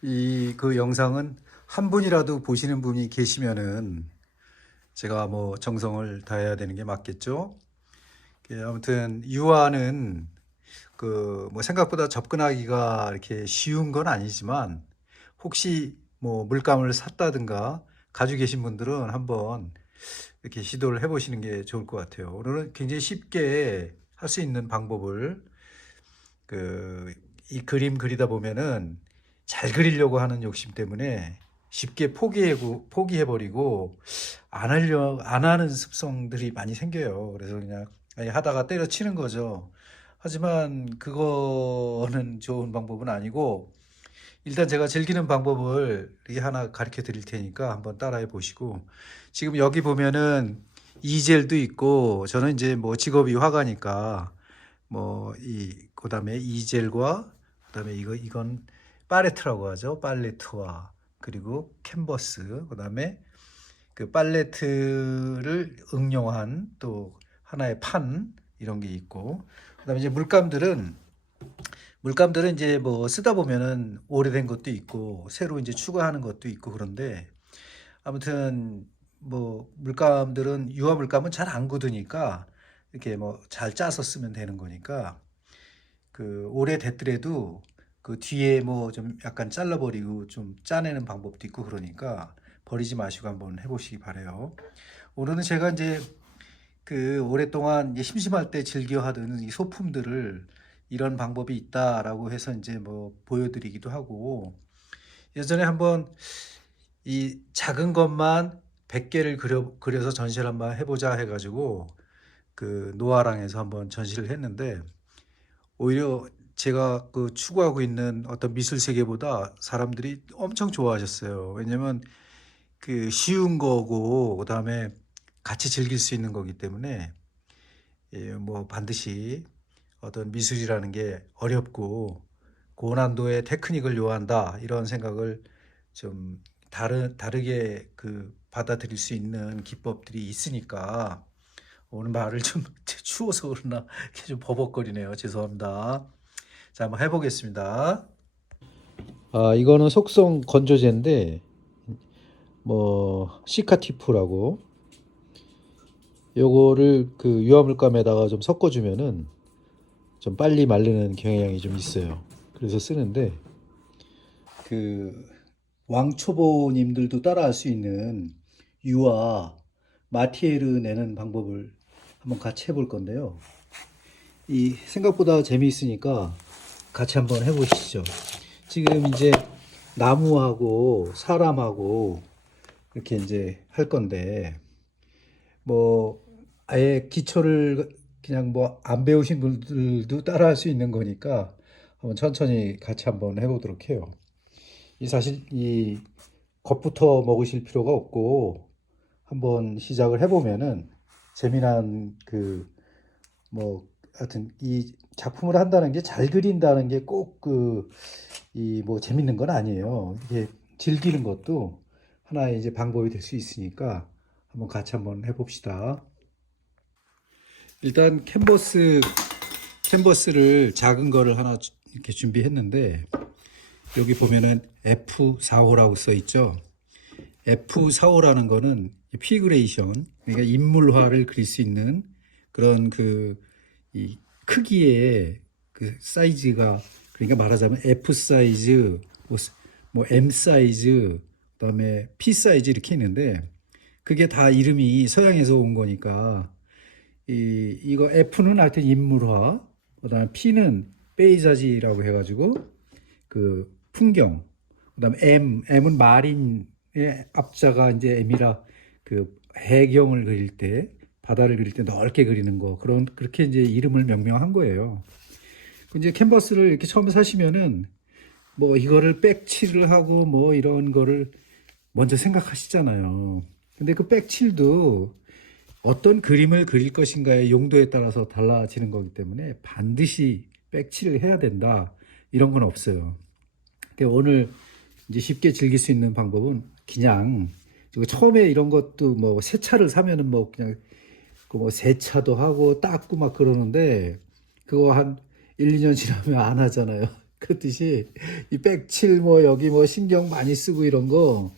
그 영상은 한 분이라도 보시는 분이 계시면은 제가 뭐 정성을 다해야 되는 게 맞겠죠. 아무튼 유아는 그 뭐 생각보다 접근하기가 이렇게 쉬운 건 아니지만 혹시 뭐 물감을 샀다든가 가지고 계신 분들은 한번 이렇게 시도를 해보시는 게 좋을 것 같아요. 오늘은 굉장히 쉽게 할 수 있는 방법을 이 그림 그리다 보면은 잘 그리려고 하는 욕심 때문에 쉽게 포기해버리고 안 하는 습성들이 많이 생겨요. 그래서 그냥 아예 하다가 때려치는 거죠. 하지만 그거는 좋은 방법은 아니고 일단 제가 즐기는 방법을 이렇게 하나 가르쳐 드릴 테니까 한번 따라해 보시고 지금 여기 보면은 이젤도 있고 저는 이제 뭐 직업이 화가니까 뭐 그다음에 이젤과 그다음에 이건 팔레트라고 하죠. 팔레트와 그리고 캔버스 그다음에 그 팔레트를 응용한 또 하나의 판 이런 게 있고 그다음에 이제 물감들은 이제 뭐 쓰다 보면은 오래된 것도 있고 새로 이제 추가하는 것도 있고 그런데 아무튼 뭐 물감들은 유화 물감은 잘 안 굳으니까 이렇게 뭐 잘 짜서 쓰면 되는 거니까 그 오래됐더라도 그 뒤에 뭐 좀 약간 잘라버리고 좀 짜내는 방법도 있고 그러니까 버리지 마시고 한번 해보시기 바래요. 오늘은 제가 이제 그 오랫동안 이제 심심할 때 즐겨 하던 이 소품들을 이런 방법이 있다라고 해서 이제 뭐 보여드리기도 하고 예전에 한번 이 작은 것만 100개를 그려서 전시를 한번 해보자 해가지고 그 노아랑에서 한번 전시를 했는데 오히려 제가 그 추구하고 있는 어떤 미술 세계보다 사람들이 엄청 좋아하셨어요. 왜냐면 그 쉬운 거고 그다음에 같이 즐길 수 있는 거기 때문에 뭐 반드시 어떤 미술이라는 게 어렵고 고난도의 테크닉을 요한다 이런 생각을 좀 다르게 그 받아들일 수 있는 기법들이 있으니까 오늘 말을 좀 추워서 그러나 이렇게 좀 버벅거리네요. 죄송합니다. 자, 한번 해보겠습니다. 이거는 속성 건조제인데 뭐 시카티프라고 요거를 그 유화물감에다가 좀 섞어주면은 좀 빨리 마르는 경향이 좀 있어요. 그래서 쓰는데 그 왕초보님들도 따라할 수 있는 유화 마티에르 내는 방법을 한번 같이 해볼 건데요. 이 생각보다 재미있으니까 같이 한번 해보시죠. 지금 이제 나무하고 사람하고 이렇게 이제 할 건데 뭐 아예 기초를 그냥 뭐 안 배우신 분들도 따라할 수 있는 거니까 한번 천천히 같이 한번 해보도록 해요. 이 사실 이 겁부터 먹으실 필요가 없고 한번 시작을 해보면은 재미난 그 뭐 하여튼 이 작품을 한다는 게 잘 그린다는 게 꼭 그 이 뭐 재밌는 건 아니에요. 이게 즐기는 것도 하나의 이제 방법이 될 수 있으니까 한번 같이 한번 해봅시다. 일단 캔버스를 작은 거를 하나 이렇게 준비했는데 여기 보면은 F45라고 써 있죠. F45라는 거는 피그레이션, 그러니까 인물화를 그릴 수 있는 그런 이 크기의 그 사이즈가 그러니까 말하자면 F 사이즈, 뭐 M 사이즈, 그다음에 P 사이즈 이렇게 있는데 그게 다 이름이 서양에서 온 거니까 이거 F는 하여튼 인물화, 그다음에 P는 페이자지라고 해가지고 그 풍경, 그다음에 M은 마린의 앞자가 이제 M이라 그 해경을 그릴 때 바다를 그릴 때 넓게 그리는 거 그렇게 이제 이름을 명명한 거예요. 이제 캔버스를 이렇게 처음에 사시면은 뭐 이거를 백칠을 하고 뭐 이런 거를 먼저 생각하시잖아요. 근데 그 백칠도 어떤 그림을 그릴 것인가의 용도에 따라서 달라지는 거기 때문에 반드시 백칠을 해야 된다. 이런 건 없어요. 오늘 이제 쉽게 즐길 수 있는 방법은 그냥 처음에 이런 것도 뭐 새 차를 사면은 뭐 그냥 그 뭐 세차도 하고 닦고 막 그러는데 그거 한 1, 2년 지나면 안 하잖아요. 그렇듯이 이 백칠 뭐 여기 뭐 신경 많이 쓰고 이런 거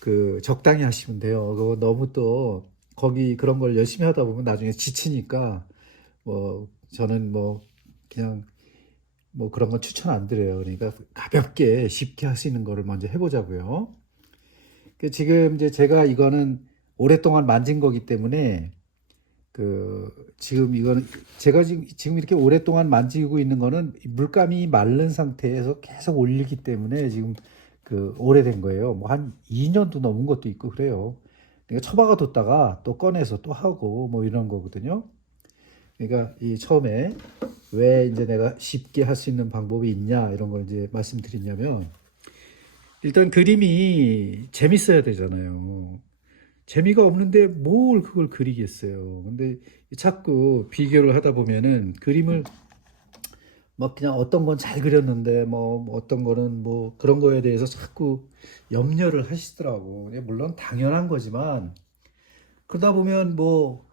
그 적당히 하시면 돼요. 그거 너무 또 거기 그런 걸 열심히 하다 보면 나중에 지치니까 뭐 저는 뭐 그냥 뭐 그런 건 추천 안 드려요. 그러니까 가볍게 쉽게 할 수 있는 거를 먼저 해보자고요. 지금 이제 제가 이거는 오랫동안 만진 거기 때문에 그 지금 이거는 제가 지금 이렇게 오랫동안 만지고 있는 거는 물감이 마른 상태에서 계속 올리기 때문에 지금 그 오래된 거예요. 뭐 한 2년도 넘은 것도 있고 그래요. 그러니까 처박아 뒀다가 또 꺼내서 또 하고 뭐 이런 거거든요. 그러니까 이 처음에 왜 이제 내가 쉽게 할 수 있는 방법이 있냐 이런 걸 이제 말씀드리냐면 일단 그림이 재밌어야 되잖아요. 재미가 없는데 뭘 그걸 그리겠어요. 근데 자꾸 비교를 하다 보면은 그림을 막 그냥 어떤 건 잘 그렸는데 뭐 어떤 거는 뭐 그런 거에 대해서 자꾸 염려를 하시더라고. 물론 당연한 거지만 그러다 보면 뭐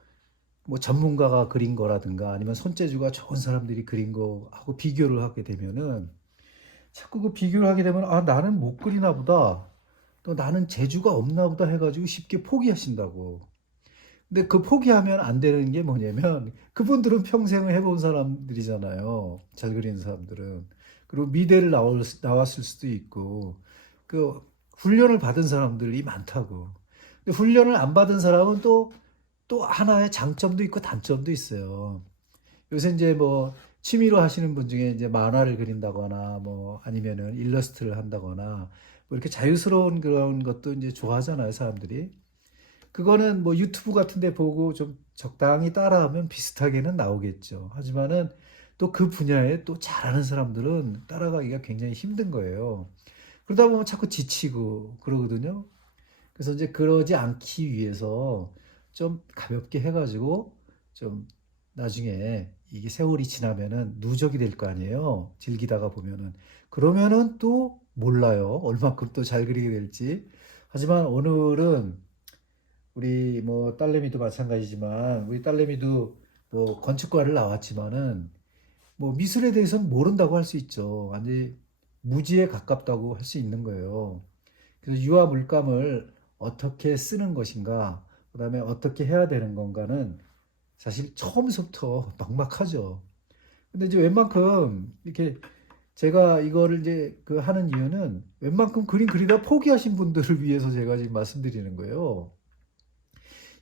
전문가가 그린 거라든가 아니면 손재주가 좋은 사람들이 그린 거하고 비교를 하게 되면은 자꾸 그 비교를 하게 되면 아 나는 못 그리나 보다. 또 나는 재주가 없나 보다 해가지고 쉽게 포기하신다고. 근데 그 포기하면 안 되는 게 뭐냐면 그분들은 평생을 해본 사람들이잖아요. 잘 그리는 사람들은. 그리고 미대를 나왔을 수도 있고 그 훈련을 받은 사람들이 많다고. 근데 훈련을 안 받은 사람은 또 하나의 장점도 있고 단점도 있어요. 요새 이제 뭐 취미로 하시는 분 중에 이제 만화를 그린다거나 뭐 아니면은 일러스트를 한다거나 뭐 이렇게 자유스러운 그런 것도 이제 좋아하잖아요, 사람들이. 그거는 뭐 유튜브 같은 데 보고 좀 적당히 따라하면 비슷하게는 나오겠죠. 하지만은 또 그 분야에 또 잘하는 사람들은 따라가기가 굉장히 힘든 거예요. 그러다 보면 자꾸 지치고 그러거든요. 그래서 이제 그러지 않기 위해서 좀 가볍게 해가지고 좀 나중에 이게 세월이 지나면은 누적이 될 거 아니에요. 즐기다가 보면은. 그러면은 또 몰라요. 얼마큼 또 잘 그리게 될지. 하지만 오늘은 우리 뭐 딸내미도 마찬가지지만 우리 딸내미도 뭐 건축과를 나왔지만은 뭐 미술에 대해서는 모른다고 할 수 있죠. 완전히 무지에 가깝다고 할 수 있는 거예요. 그래서 유화 물감을 어떻게 쓰는 것인가, 그다음에 어떻게 해야 되는 건가는 사실 처음부터 막막하죠. 근데 이제 웬만큼 이렇게 제가 이거를 이제 그 하는 이유는 웬만큼 그림 그리다 포기하신 분들을 위해서 제가 지금 말씀드리는 거예요.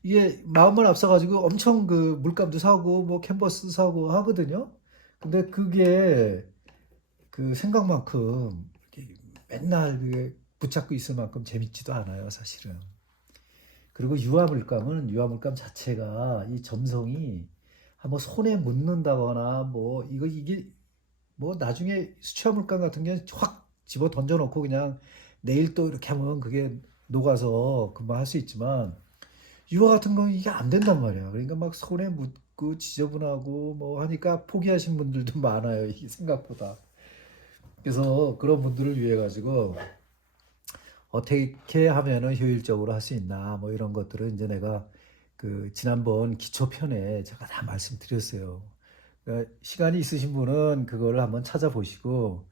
이게 마음을 앞서가지고 엄청 그 물감도 사고 뭐 캔버스 사고 하거든요. 근데 그게 그 생각만큼 이렇게 맨날 그 붙잡고 있을 만큼 재밌지도 않아요, 사실은. 그리고 유화물감 자체가 이 점성이 뭐 손에 묻는다거나 뭐 이게 뭐 나중에 수채화물감 같은 게 확 집어 던져놓고 그냥 내일 또 이렇게 하면 그게 녹아서 금방 할 수 있지만 유화 같은 건 이게 안 된단 말이야. 그러니까 막 손에 묻고 지저분하고 뭐 하니까 포기하신 분들도 많아요. 이게 생각보다. 그래서 그런 분들을 위해 가지고 어떻게 하면은 효율적으로 할 수 있나 뭐 이런 것들을 이제 내가 그 지난번 기초편에 제가 다 말씀드렸어요. 그러니까 시간이 있으신 분은 그거를 한번 찾아보시고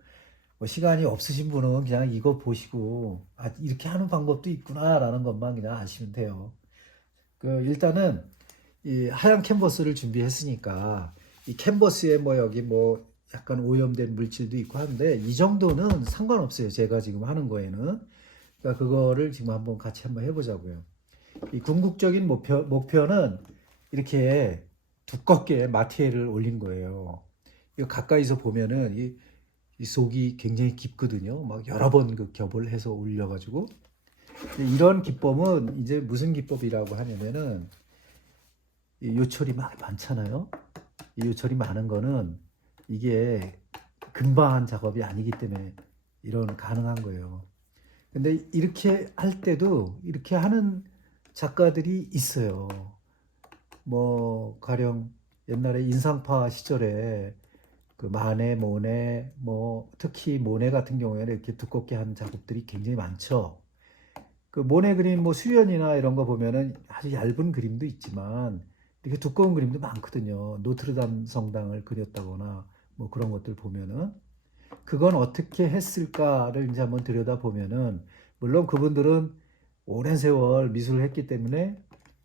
뭐 시간이 없으신 분은 그냥 이거 보시고 아 이렇게 하는 방법도 있구나라는 것만 그냥 아시면 돼요. 그 일단은 이 하얀 캔버스를 준비했으니까 이 캔버스에 뭐 여기 뭐 약간 오염된 물질도 있고 한데 이 정도는 상관없어요. 제가 지금 하는 거에는. 그러니까 그거를 지금 한번 같이 한번 해보자고요. 이 궁극적인 목표는 이렇게 두껍게 마티에를 올린 거예요. 이거 가까이서 보면은 이 속이 굉장히 깊거든요. 막 여러 번 그 겹을 해서 올려가지고 이런 기법은 이제 무슨 기법이라고 하냐면은 이 요철이 많잖아요. 이 요철이 많은 거는 이게 금방 한 작업이 아니기 때문에 이런 가능한 거예요. 근데 이렇게 할 때도 이렇게 하는 작가들이 있어요. 뭐 가령 옛날에 인상파 시절에 그 마네, 모네, 뭐 특히 모네 같은 경우에는 이렇게 두껍게 한 작업들이 굉장히 많죠. 그 모네 그림 뭐 수연이나 이런 거 보면은 아주 얇은 그림도 있지만 이렇게 두꺼운 그림도 많거든요. 노트르담 성당을 그렸다거나 뭐 그런 것들 보면은. 그건 어떻게 했을까를 이제 한번 들여다보면은, 물론 그분들은 오랜 세월 미술을 했기 때문에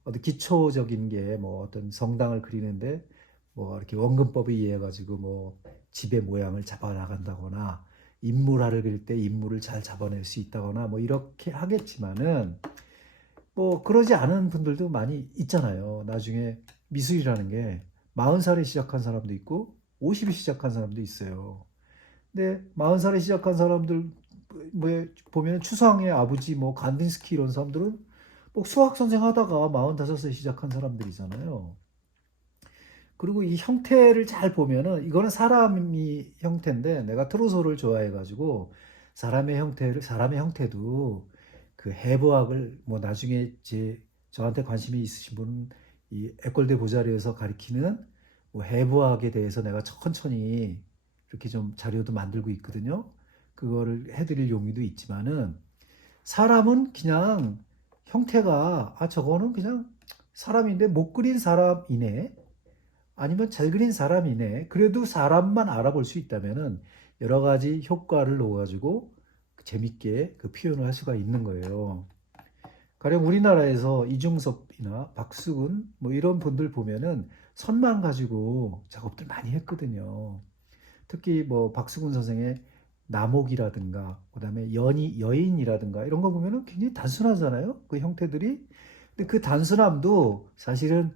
어떤 기초적인 게 뭐 어떤 성당을 그리는데 뭐 이렇게 원근법에 의해 가지고 뭐 집의 모양을 잡아 나간다거나, 인물화를 그릴 때 인물을 잘 잡아낼 수 있다거나 뭐 이렇게 하겠지만은, 뭐 그러지 않은 분들도 많이 있잖아요. 나중에 미술이라는 게 40살에 시작한 사람도 있고 50에 시작한 사람도 있어요. 근데 40살에 시작한 사람들 뭐 보면 추상의 아버지 뭐 간딘스키 이런 사람들은 뭐 수학 선생 하다가 45세 시작한 사람들이잖아요. 그리고 이 형태를 잘 보면은 이거는 사람이 형태인데, 내가 트루소를 좋아해 가지고 사람의 형태도 그 해부학을 뭐 나중에 저한테 관심이 있으신 분은 이 에콜 대 보자르에서 가리키는 뭐 해부학에 대해서 내가 천천히 이렇게 좀 자료도 만들고 있거든요. 그거를 해드릴 용의도 있지만은, 사람은 그냥 형태가 저거는 그냥 사람인데 못 그린 사람이네, 아니면 잘 그린 사람이네, 그래도 사람만 알아볼 수 있다면은 여러 가지 효과를 넣어가지고 재밌게 그 표현을 할 수가 있는 거예요. 가령 우리나라에서 이중섭이나 박수근 뭐 이런 분들 보면은 선만 가지고 작업들 많이 했거든요. 특히 뭐 박수근 선생의 남옥이라든가 그다음에 여인이라든가 이런 거 보면은 굉장히 단순하잖아요. 그 형태들이. 근데 그 단순함도 사실은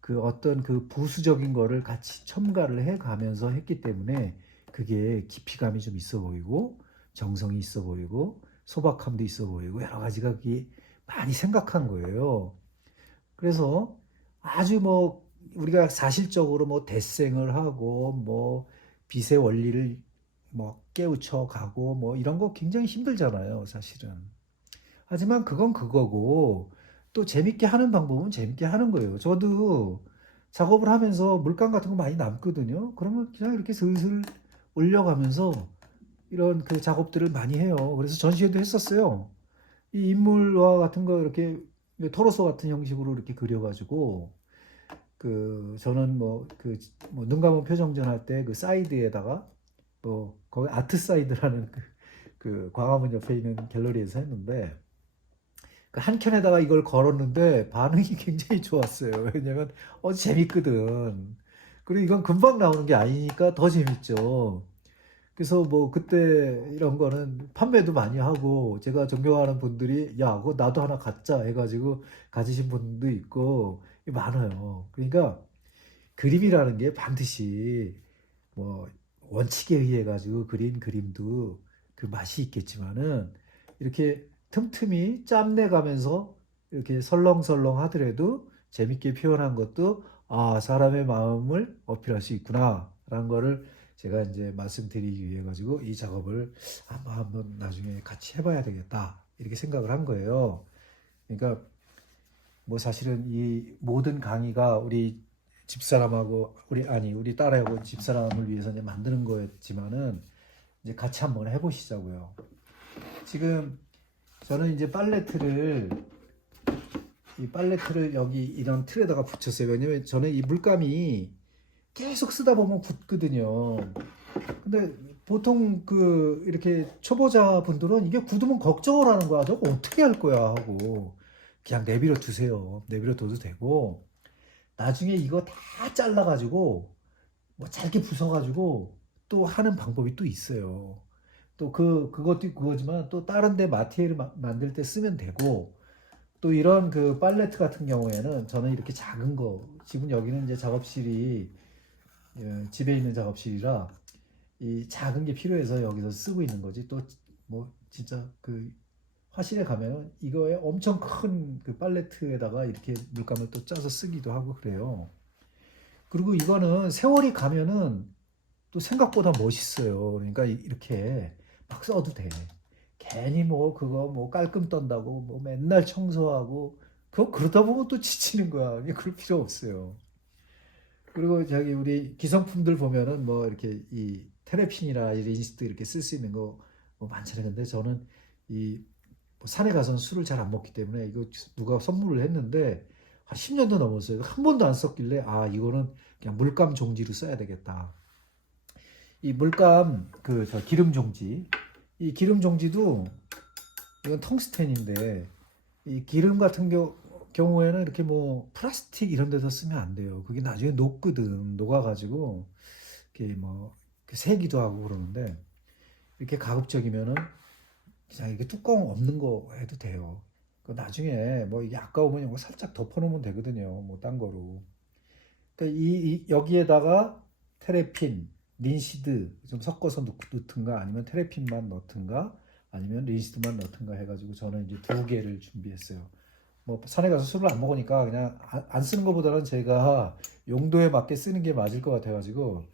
그 어떤 그 부수적인 거를 같이 첨가를 해 가면서 했기 때문에 그게 깊이감이 좀 있어 보이고 정성이 있어 보이고 소박함도 있어 보이고 여러 가지가 그게 많이 생각한 거예요. 그래서 아주 뭐 우리가 사실적으로 뭐 대생을 하고 뭐 빛의 원리를 뭐 깨우쳐 가고 뭐 이런 거 굉장히 힘들잖아요, 사실은. 하지만 그건 그거고, 또 재밌게 하는 방법은 재밌게 하는 거예요. 저도 작업을 하면서 물감 같은 거 많이 남거든요. 그러면 그냥 이렇게 슬슬 올려가면서 이런 그 작업들을 많이 해요. 그래서 전시회도 했었어요. 이 인물화 같은 거 이렇게 토로소 같은 형식으로 이렇게 그려가지고, 그 저는 뭐 그 뭐 눈 감은 표정전 할 때 그 사이드에다가 뭐 거기 아트 사이드라는 그 광화문 옆에 있는 갤러리에서 했는데, 그 한 켠에다가 이걸 걸었는데 반응이 굉장히 좋았어요. 왜냐면 재밌거든. 그리고 이건 금방 나오는 게 아니니까 더 재밌죠. 그래서 뭐 그때 이런 거는 판매도 많이 하고, 제가 존경하는 분들이 야 그거 나도 하나 갖자 해가지고 가지신 분도 있고 많아요. 그러니까 그림이라는 게 반드시 뭐 원칙에 의해 가지고 그린 그림도 그 맛이 있겠지만은, 이렇게 틈틈이 짬내 가면서 이렇게 설렁설렁 하더라도 재밌게 표현한 것도 사람의 마음을 어필할 수 있구나라는 거를 제가 이제 말씀드리기 위해 가지고 이 작업을 한번 나중에 같이 해봐야 되겠다 이렇게 생각을 한 거예요. 그러니까 뭐 사실은 이 모든 강의가 우리 집사람하고 우리 딸하고 집사람을 위해서 이제 만드는 거였지만은, 이제 같이 한번 해보시자고요. 지금 저는 이제 이 팔레트를 여기 이런 틀에다가 붙였어요. 왜냐면 저는 이 물감이 계속 쓰다 보면 굳거든요. 근데 보통 그 이렇게 초보자 분들은 이게 굳으면 걱정을 하는 거야. 저거 어떻게 할 거야 하고 그냥 내버려 두세요. 내버려 둬도 되고, 나중에 이거 다 잘라가지고 뭐 잘게 부숴가지고 또 하는 방법이 또 있어요. 또 그것도 그거지만 또 다른 데 마티리얼을 만들 때 쓰면 되고, 또 이런 그 팔레트 같은 경우에는 저는 이렇게 작은 거, 지금 여기는 이제 작업실이 집에 있는 작업실이라 이 작은 게 필요해서 여기서 쓰고 있는 거지. 또 뭐 진짜 그 화실에 가면 이거에 엄청 큰 그 팔레트에다가 이렇게 물감을 또 짜서 쓰기도 하고 그래요. 그리고 이거는 세월이 가면은 또 생각보다 멋있어요. 그러니까 이렇게 막 써도 돼. 괜히 뭐 그거 뭐 깔끔 떤다고 뭐 맨날 청소하고 그거 그러다 보면 또 지치는 거야. 그럴 필요 없어요. 그리고 저기 우리 기성품들 보면은 뭐 이렇게 이 테레핀이나 이 린스도 이렇게 쓸 수 있는 거 뭐 많잖아요. 근데 저는 이 산에 가서는 술을 잘 안 먹기 때문에 이거 누가 선물을 했는데 한 10년도 넘었어요. 한 번도 안 썼길래 이거는 그냥 물감 종지로 써야 되겠다. 이 물감 그 저 기름 종지, 이 기름 종지도 이건 텅스텐인데 이 기름 같은 경우에는 이렇게 뭐 플라스틱 이런 데서 쓰면 안 돼요. 그게 나중에 녹거든. 녹아가지고 이렇게 뭐 새기도 하고 그러는데 이렇게 가급적이면은 그냥 이게 뚜껑 없는 거 해도 돼요. 그 나중에 뭐 이게 아까우면 이거 살짝 덮어놓으면 되거든요. 뭐 딴 거로. 그러니까 여기에다가 테레핀, 린시드 좀 섞어서 넣든가 아니면 테레핀만 넣든가 아니면 린시드만 넣든가 해가지고 저는 이제 두 개를 준비했어요. 뭐 산에 가서 술을 안 먹으니까 그냥 안 쓰는 것보다는 제가 용도에 맞게 쓰는 게 맞을 것 같아가지고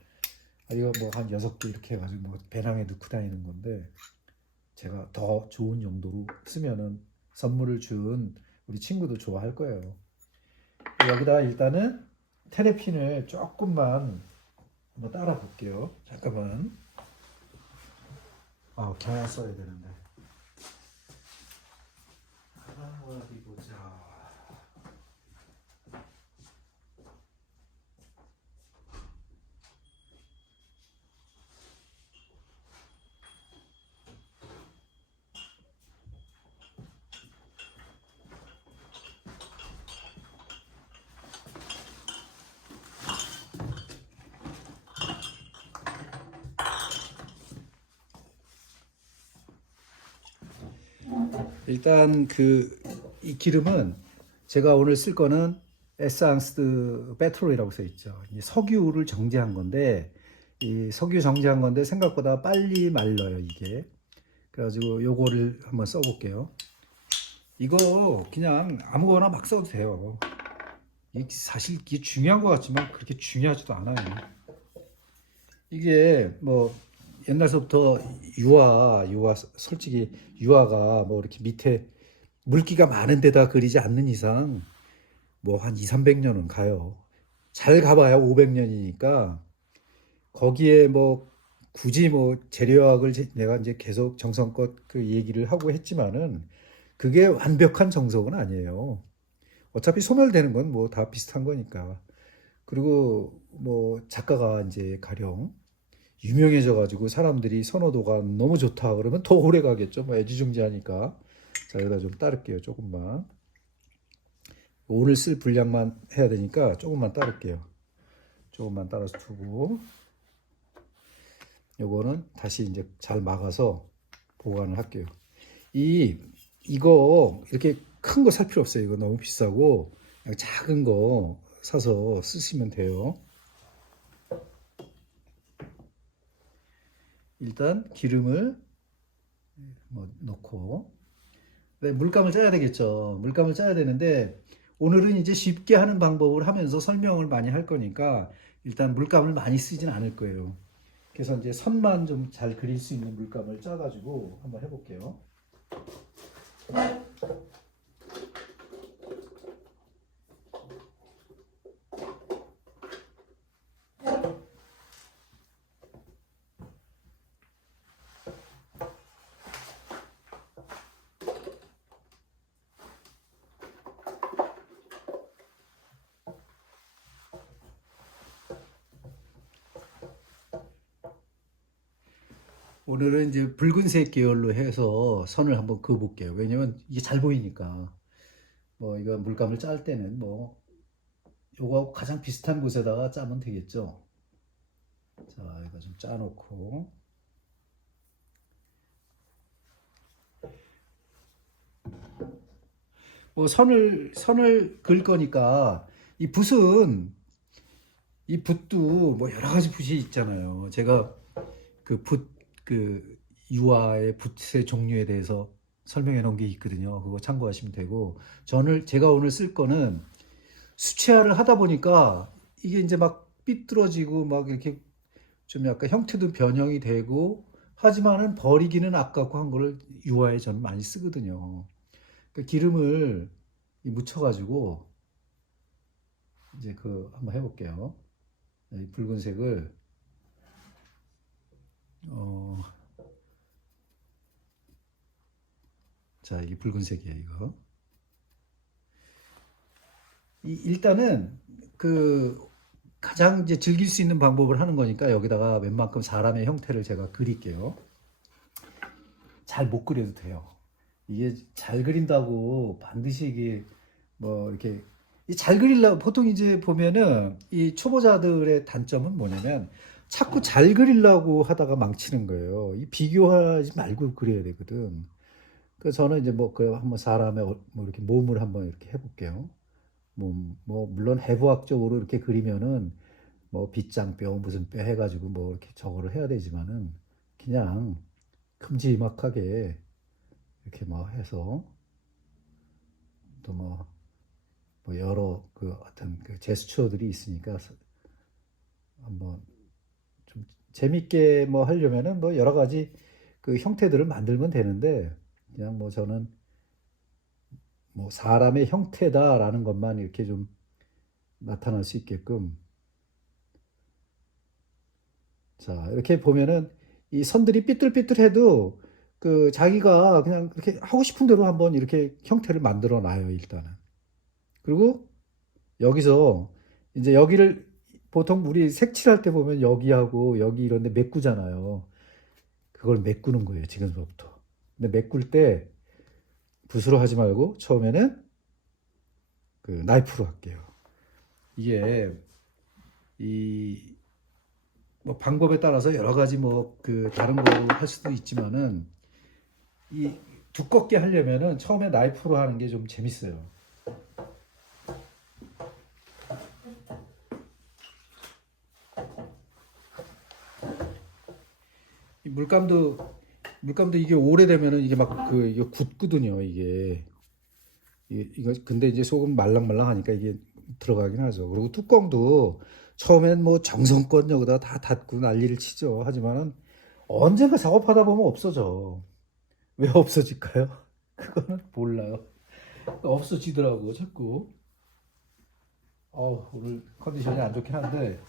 이거 뭐 한 6개 이렇게 해가지고 뭐 배낭에 넣고 다니는 건데 제가 더 좋은 용도로 쓰면은 선물을 준 우리 친구도 좋아할 거예요. 여기다가 일단은 테레핀을 조금만 한번 따라 볼게요. 잠깐만. 경향 써야 되는데. 어디 보자. 일단 이 기름은 제가 오늘 쓸 거는 에상스 페트롤이라고 써 있죠. 이 석유를 정제한 건데 이 석유 정제한 건데 생각보다 빨리 말라요 이게. 그래가지고 요거를 한번 써볼게요. 이거 그냥 아무거나 막 써도 돼요. 사실 이게 중요한 것 같지만 그렇게 중요하지도 않아요. 이게 뭐 옛날서부터 유화 솔직히 유화가 뭐 이렇게 밑에 물기가 많은 데다 그리지 않는 이상 뭐 한 2, 300년은 가요. 잘 가봐야 500년이니까 거기에 뭐 굳이 뭐 재료학을 내가 이제 계속 정성껏 그 얘기를 하고 했지만은 그게 완벽한 정석은 아니에요. 어차피 소멸되는 건 뭐 다 비슷한 거니까. 그리고 뭐 작가가 이제 가령 유명해져 가지고 사람들이 선호도가 너무 좋다 그러면 더 오래 가겠죠. 뭐 애지중지하니까. 자, 여기다 좀 따를게요. 조금만. 오늘 쓸 분량만 해야 되니까 조금만 따를게요. 조금만 따라서 두고 요거는 다시 이제 잘 막아서 보관을 할게요. 이거 이렇게 큰 거 살 필요 없어요. 이거 너무 비싸고 그냥 작은 거 사서 쓰시면 돼요. 일단 기름을 뭐 넣고 네, 물감을 짜야 되겠죠. 물감을 짜야 되는데 오늘은 이제 쉽게 하는 방법을 하면서 설명을 많이 할 거니까 일단 물감을 많이 쓰진 않을 거예요. 그래서 이제 선만 좀 잘 그릴 수 있는 물감을 짜가지고 한번 해볼게요. 오늘은 이제 붉은색 계열로 해서 선을 한번 그어볼게요. 왜냐면 이게 잘 보이니까. 뭐 이거 물감을 짤 때는 뭐 요거 가장 비슷한 곳에다가 짜면 되겠죠. 자, 이거 좀 짜놓고 뭐 선을 그을 거니까 이 붓은 이 붓도 뭐 여러 가지 붓이 있잖아요. 제가 그 그 유화의 붓의 종류에 대해서 설명해 놓은 게 있거든요. 그거 참고하시면 되고 제가 오늘 쓸 거는 수채화를 하다 보니까 이게 이제 막 삐뚤어지고 막 이렇게 좀 약간 형태도 변형이 되고 하지만은 버리기는 아깝고 한 거를 유화에 저는 많이 쓰거든요. 그 기름을 묻혀가지고 이제 한번 해볼게요. 이 붉은색을 어, 자 이게 붉은색이에요 이거. 일단은 그 가장 이제 즐길 수 있는 방법을 하는 거니까 여기다가 웬만큼 사람의 형태를 제가 그릴게요. 잘 못 그려도 돼요. 이게 잘 그린다고 반드시 이게 뭐 이렇게 잘 그리려고 보통 이제 보면은 이 초보자들의 단점은 뭐냐면 자꾸 잘 그리려고 하다가 망치는 거예요. 이 비교하지 말고 그려야 되거든. 그래서 저는 이제 뭐 그 한번 사람의 뭐 이렇게 몸을 한번 이렇게 해볼게요. 뭐 물론 해부학적으로 이렇게 그리면은 뭐 빗장뼈 무슨 뼈 해가지고 뭐 이렇게 저거를 해야 되지만은 그냥 큼지막하게 이렇게 뭐 해서 또 뭐 여러 그 어떤 그 제스처들이 있으니까 한번 좀 재밌게 뭐 하려면은 뭐 여러 가지 그 형태들을 만들면 되는데 그냥 뭐 저는 뭐 사람의 형태다라는 것만 이렇게 좀 나타날 수 있게끔 자 이렇게 보면은 이 선들이 삐뚤삐뚤해도 그 자기가 그냥 그렇게 하고 싶은 대로 한번 이렇게 형태를 만들어 놔요 일단은. 그리고 여기서 이제 여기를 보통 우리 색칠할 때 보면 여기하고 여기 이런 데 메꾸잖아요. 그걸 메꾸는 거예요, 지금부터. 근데 메꿀 때 붓으로 하지 말고 처음에는 그 나이프로 할게요. 이게 이 뭐 방법에 따라서 여러 가지 뭐 그 다른 거 할 수도 있지만은 이 두껍게 하려면은 처음에 나이프로 하는 게 좀 재밌어요. 이 물감도 이게 오래되면은 이게 막 그 이게 굳거든요. 이거 근데 이제 소금 말랑말랑하니까 이게 들어가긴 하죠. 그리고 뚜껑도 처음엔 뭐 정성껏 여기다 다 닫고 난리를 치죠. 하지만은 언젠가 작업하다 보면 없어져. 왜 없어질까요? 그거는 몰라요. 없어지더라고 자꾸. 오늘 컨디션이 안 좋긴 한데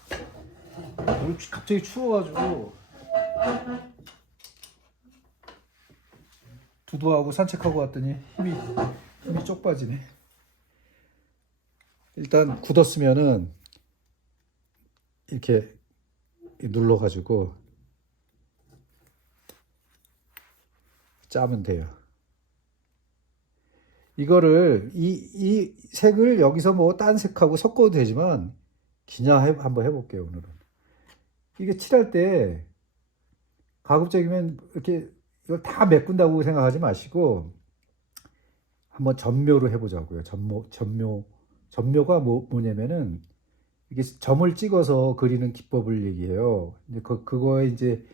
오늘 갑자기 추워가지고 두두하고 산책하고 왔더니 힘이 쪽 빠지네. 일단 굳었으면은 이렇게 눌러가지고 짜면 돼요. 이거를 이 색을 여기서 뭐 딴 색하고 섞어도 되지만 그냥 한번 해볼게요 오늘은. 이게 칠할 때 가급적이면 이렇게 이걸 다 메꾼다고 생각하지 마시고 한번 점묘로 해보자고요. 점묘가 뭐냐면은 이게 점을 찍어서 그리는 기법을 얘기해요. 이제 그거에 이제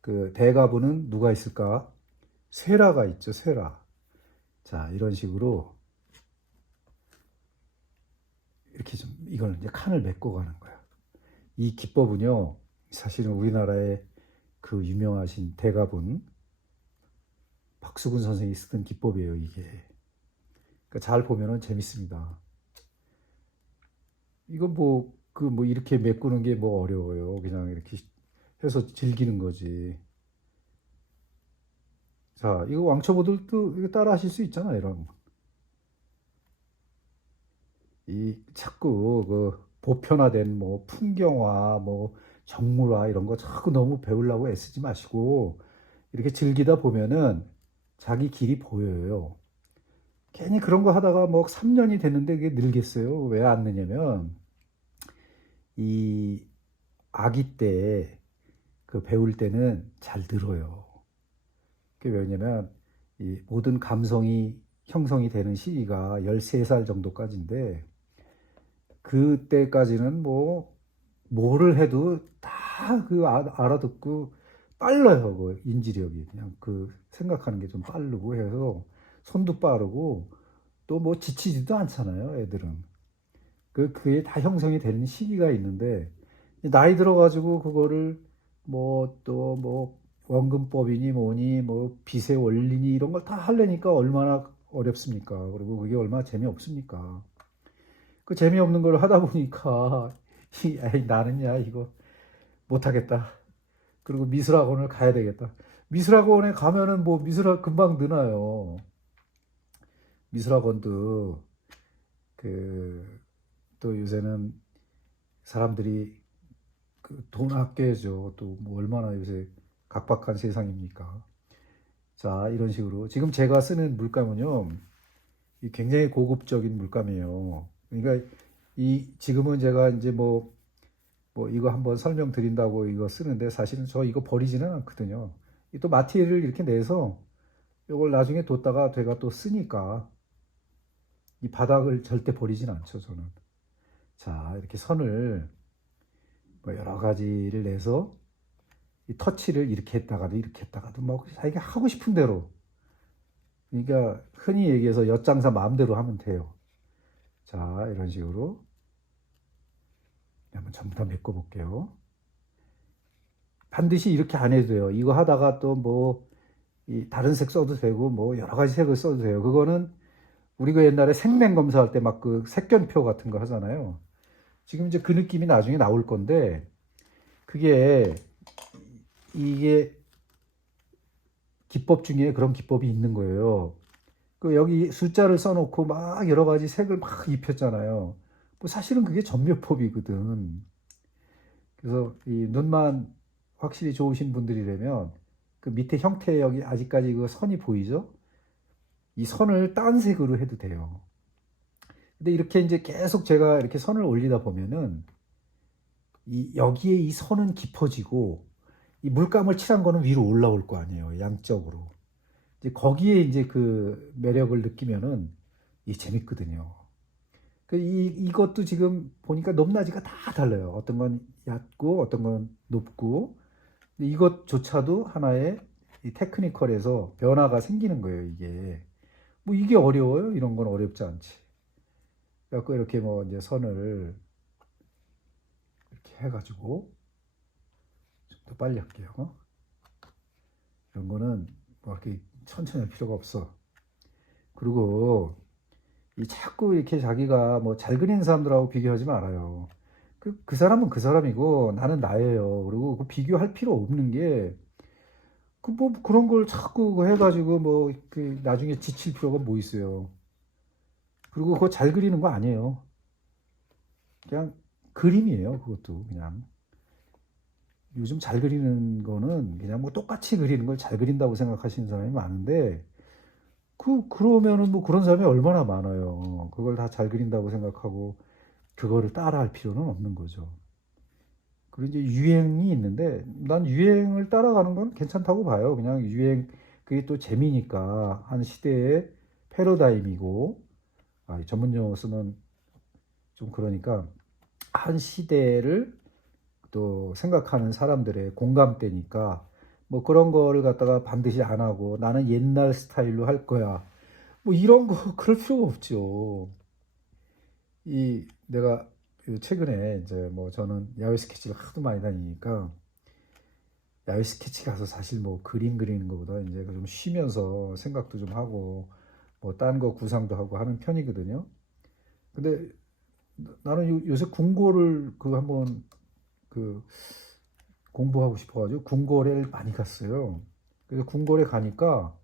그 대가부는 누가 있을까? 쇠라가 있죠, 쇠라. 자, 이런 식으로 이렇게 좀 이걸 이제 칸을 메꿔 가는 거예요. 이 기법은요, 사실은 우리나라의 그 유명하신 대가분 박수근 선생이 쓰던 기법이에요, 이게. 그러니까 잘 보면은 재밌습니다. 이거 뭐 이렇게 메꾸는 게 뭐 어려워요. 그냥 이렇게 해서 즐기는 거지. 자, 이거 왕초보들도 이거 따라 하실 수 있잖아, 이런. 이 자꾸 그 보편화된 뭐 풍경화, 뭐 정물화 이런 거 자꾸 너무 배우려고 애쓰지 마시고 이렇게 즐기다 보면은 자기 길이 보여요. 괜히 그런 거 하다가 뭐 3년이 됐는데 이게 늘겠어요. 왜 안 느냐면 이 아기 때 그 배울 때는 잘 늘어요. 그게 왜냐면 이 모든 감성이 형성이 되는 시기가 13살 정도까지인데 그때까지는 뭐 뭐를 해도 다 그 알아듣고 빨라요. 그 인지력이 그냥 그 생각하는 게 좀 빠르고 해서 손도 빠르고 또 뭐 지치지도 않잖아요. 애들은 그게 다 형성이 되는 시기가 있는데 나이 들어가지고 그거를 뭐 또 뭐 원근법이니 뭐니 뭐 빚의 원리니 이런 걸 다 하려니까 얼마나 어렵습니까? 그리고 그게 얼마나 재미없습니까? 그 재미없는 걸 하다 보니까 에이, 나는야 이거 못하겠다. 그리고 미술학원을 가야 되겠다. 미술학원에 가면은 뭐 미술학 금방 느나요. 미술학원도 그 또 요새는 사람들이 그 돈 아껴야죠. 또 뭐 얼마나 요새 각박한 세상입니까? 자, 이런 식으로 지금 제가 쓰는 물감은요, 이 굉장히 고급적인 물감이에요. 그러니까 이 지금은 제가 이제 뭐 이거 한번 설명드린다고 이거 쓰는데 사실은 저 이거 버리지는 않거든요. 또 마티리얼을 이렇게 내서 이걸 나중에 뒀다가 제가 또 쓰니까 이 바닥을 절대 버리진 않죠, 저는. 자, 이렇게 선을 뭐 여러 가지를 내서 이 터치를 이렇게 했다가도 이렇게 했다가도 뭐 자기가 하고 싶은 대로, 그러니까 흔히 얘기해서 엿장사 마음대로 하면 돼요. 자, 이런 식으로 한번 전부 다 메꿔 볼게요. 반드시 이렇게 안 해도 돼요. 이거 하다가 또 뭐 다른 색 써도 되고 뭐 여러 가지 색을 써도 돼요. 그거는 우리가 옛날에 색면 검사할 때 막 그 색견표 같은 거 하잖아요. 지금 이제 그 느낌이 나중에 나올 건데, 그게 이게 기법 중에 그런 기법이 있는 거예요. 그 여기 숫자를 써놓고 막 여러 가지 색을 막 입혔잖아요. 뭐 사실은 그게 전묘법이거든. 그래서 이 눈만 확실히 좋으신 분들이라면 그 밑에 형태 여기 아직까지 그 선이 보이죠? 이 선을 딴 색으로 해도 돼요. 근데 이렇게 이제 계속 제가 이렇게 선을 올리다 보면은 이 여기에 이 선은 깊어지고 이 물감을 칠한 거는 위로 올라올 거 아니에요. 양적으로. 이제 거기에 이제 그 매력을 느끼면은 이 재밌거든요. 그 이것도 지금 보니까 높낮이가 다 달라요. 어떤 건 얕고 어떤 건 높고. 근데 이것조차도 하나의 이 테크니컬에서 변화가 생기는 거예요, 이게. 뭐 이게 어려워요? 이런 건 어렵지 않지. 그래갖고 이렇게 뭐 이제 선을 이렇게 해가지고 좀 더 빨리 할게요. 이런 거는 뭐 이렇게 천천히 할 필요가 없어. 그리고 이 자꾸 이렇게 자기가 뭐 잘 그리는 사람들하고 비교하지 말아요. 그 사람은 그 사람이고 나는 나예요. 그리고 그 비교할 필요 없는 게 그 뭐 그런 걸 자꾸 그 해가지고 뭐 그 나중에 지칠 필요가 뭐 있어요. 그리고 그거 잘 그리는 거 아니에요. 그냥 그림이에요. 그것도 그냥. 요즘 잘 그리는 거는 그냥 뭐 똑같이 그리는 걸 잘 그린다고 생각하시는 사람이 많은데, 그러면은 뭐 그런 사람이 얼마나 많아요. 그걸 다 잘 그린다고 생각하고 그거를 따라할 필요는 없는 거죠. 그리고 이제 유행이 있는데 난 유행을 따라가는 건 괜찮다고 봐요. 그냥 유행, 그게 또 재미니까 한 시대의 패러다임이고, 전문 용어 쓰면 좀 그러니까 한 시대를 또 생각하는 사람들의 공감대니까 뭐 그런 거를 갖다가 반드시 안 하고 나는 옛날 스타일로 할 거야. 뭐 이런 거 그럴 필요가 없죠. 이 내가 최근에 이제 뭐 저는 야외 스케치를 하도 많이 다니니까 야외 스케치 가서 사실 뭐 그림 그리는 것보다 이제 좀 쉬면서 생각도 좀 하고 뭐 딴 거 구상도 하고 하는 편이거든요. 근데 나는 요새 궁궐을 그 한번 그 공부하고 싶어가지고 궁궐에 많이 갔어요. 그래서 궁궐에 가니까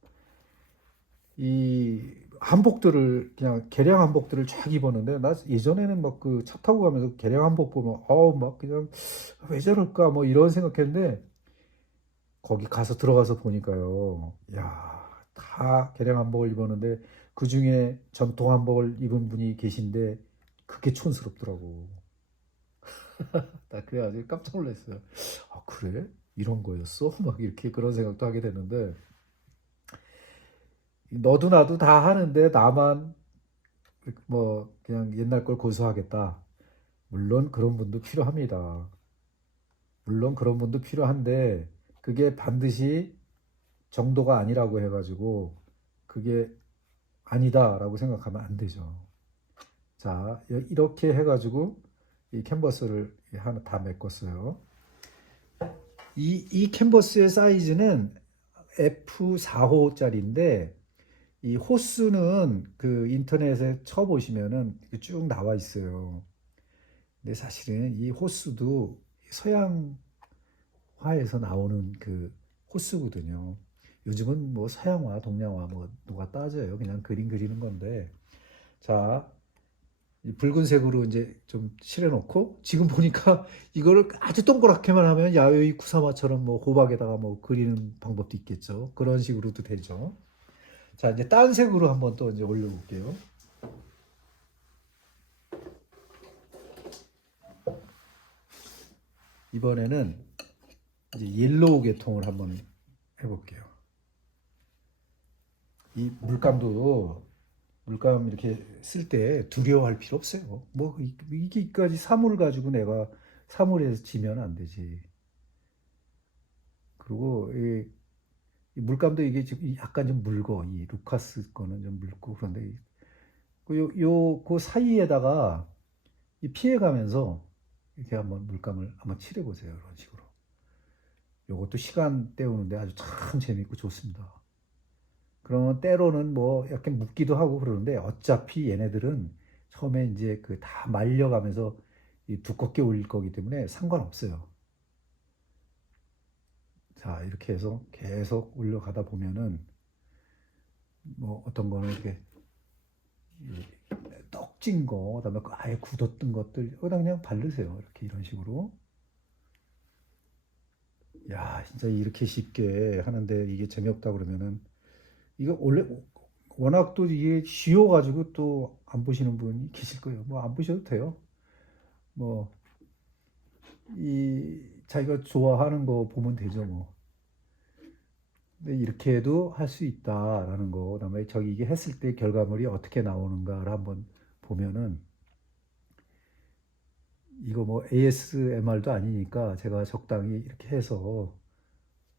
이 한복들을 그냥 개량 한복들을 쫙 입었는데, 나 예전에는 막 그 차 타고 가면서 개량 한복 보면 어우 막 그냥 왜 저럴까 뭐 이런 생각했는데, 거기 가서 들어가서 보니까요, 야, 다 개량 한복을 입었는데 그 중에 전통 한복을 입은 분이 계신데 그게 촌스럽더라고. 나 그래가지고 깜짝 놀랐어요. 아, 그래? 이런 거였어? 막 이렇게 그런 생각도 하게 되는데, 너도 나도 다 하는데 나만 뭐 그냥 옛날 걸 고수하겠다. 물론 그런 분도 필요합니다. 물론 그런 분도 필요한데 그게 반드시 정도가 아니라고 해가지고 그게 아니다라고 생각하면 안 되죠. 자, 이렇게 해가지고 이 캔버스를 하나 다 메꿨어요. 이 캔버스의 사이즈는 F4호짜리인데 이 호수는 그 인터넷에 쳐보시면은 쭉 나와 있어요. 근데 사실은 이 호수도 서양화에서 나오는 그 호수거든요. 요즘은 뭐 서양화, 동양화 뭐 누가 따져요. 그냥 그림 그리는 건데. 자, 이 붉은색으로 이제 좀 칠해놓고 지금 보니까 이거를 아주 동그랗게만 하면 야요이 쿠사마처럼 뭐 호박에다가 뭐 그리는 방법도 있겠죠. 그런 식으로도 되죠. 자, 이제 딴 색으로 한번 또 이제 올려볼게요. 이번에는 이제 옐로우 계통을 한번 해볼게요. 이 물감 이렇게 쓸 때 두려워할 필요 없어요. 뭐 이게까지 사물을 가지고 내가 사물에서 지면 안 되지. 그리고 이 물감도 이게 지금 약간 좀 묽어. 이 루카스 거는 좀 묽고 그런데 그 사이에다가 이 피해가면서 이렇게 한번 물감을 한번 칠해 보세요. 이런 식으로. 요것도 시간 때우는데 아주 참 재밌고 좋습니다. 그러면 때로는 뭐 약간 묻기도 하고 그러는데 어차피 얘네들은 처음에 이제 그 다 말려가면서 이 두껍게 올릴 거기 때문에 상관없어요. 자, 이렇게 해서 계속 올려가다 보면은 뭐 어떤 거는 이렇게 떡진 거, 그다음에 아예 굳었던 것들 여기다 그냥 바르세요. 이렇게 이런 식으로. 야, 진짜 이렇게 쉽게 하는데 이게 재미없다 그러면은 이거 원래 워낙 또 이게 쉬워가지고 또 안 보시는 분이 계실 거예요. 뭐 안 보셔도 돼요. 뭐 이 자기가 좋아하는 거 보면 되죠, 뭐. 근데 이렇게 해도 할 수 있다라는 거, 그다음에 저기 이게 했을 때 결과물이 어떻게 나오는가를 한번 보면은 이거 뭐 ASMR도 아니니까 제가 적당히 이렇게 해서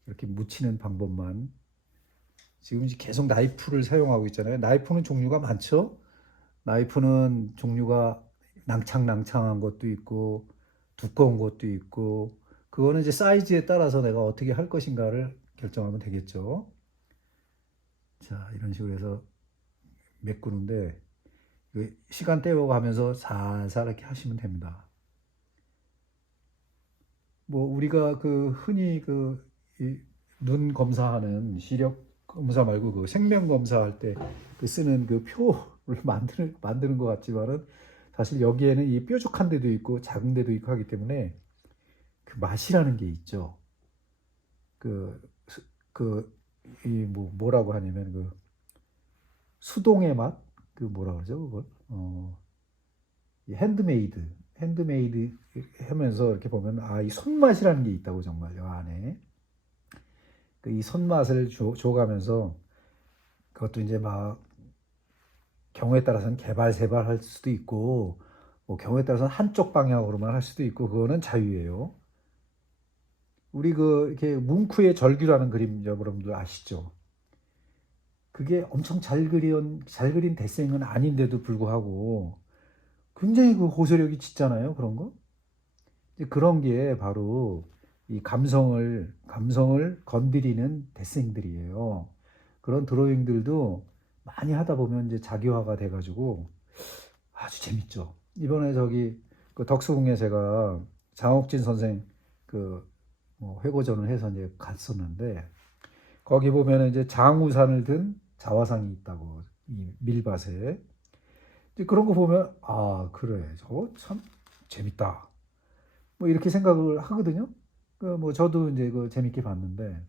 이렇게 묻히는 방법만 지금 이제 계속 나이프를 사용하고 있잖아요. 나이프는 종류가 많죠. 나이프는 종류가 낭창낭창한 것도 있고 두꺼운 것도 있고 그거는 이제 사이즈에 따라서 내가 어떻게 할 것인가를 결정하면 되겠죠. 자, 이런 식으로 해서 메꾸는데 시간 때워가면서 살살 이렇게 하시면 됩니다. 뭐 우리가 그 흔히 그 눈 검사하는 시력 검사 말고 그 생명 검사할 때 그 쓰는 그 표를 만드는 것 같지만은 사실 여기에는 이 뾰족한 데도 있고 작은 데도 있고 하기 때문에 그 맛이라는 게 있죠. 그 이 뭐라고 하냐면 그 수동의 맛, 그 뭐라 그러죠 그걸 이 핸드메이드 하면서 이렇게 보면 아, 이 손맛이라는 게 있다고 정말 요 안에 그 이 손맛을 줘가면서 그것도 이제 막 경우에 따라서는 개발세발할 수도 있고 뭐 경우에 따라서는 한쪽 방향으로만 할 수도 있고 그거는 자유예요. 우리 그 이렇게 뭉크의 절규라는 그림 여러분들 아시죠? 그게 엄청 잘 그린 데생은 아닌데도 불구하고 굉장히 그 호소력이 짙잖아요. 그런 거. 그런 게 바로 이 감성을 건드리는 데생들이에요. 그런 드로잉들도 많이 하다 보면 이제 자기화가 돼가지고 아주 재밌죠. 이번에 저기 그 덕수궁에 제가 장옥진 선생 그뭐 회고전을 해서 이제 갔었는데 거기 보면 이제 장우산을 든 자화상이 있다고 이 밀밭에 그런 거 보면 아 그래 저거 참 재밌다 뭐 이렇게 생각을 하거든요. 그 뭐 저도 이제 그 재밌게 봤는데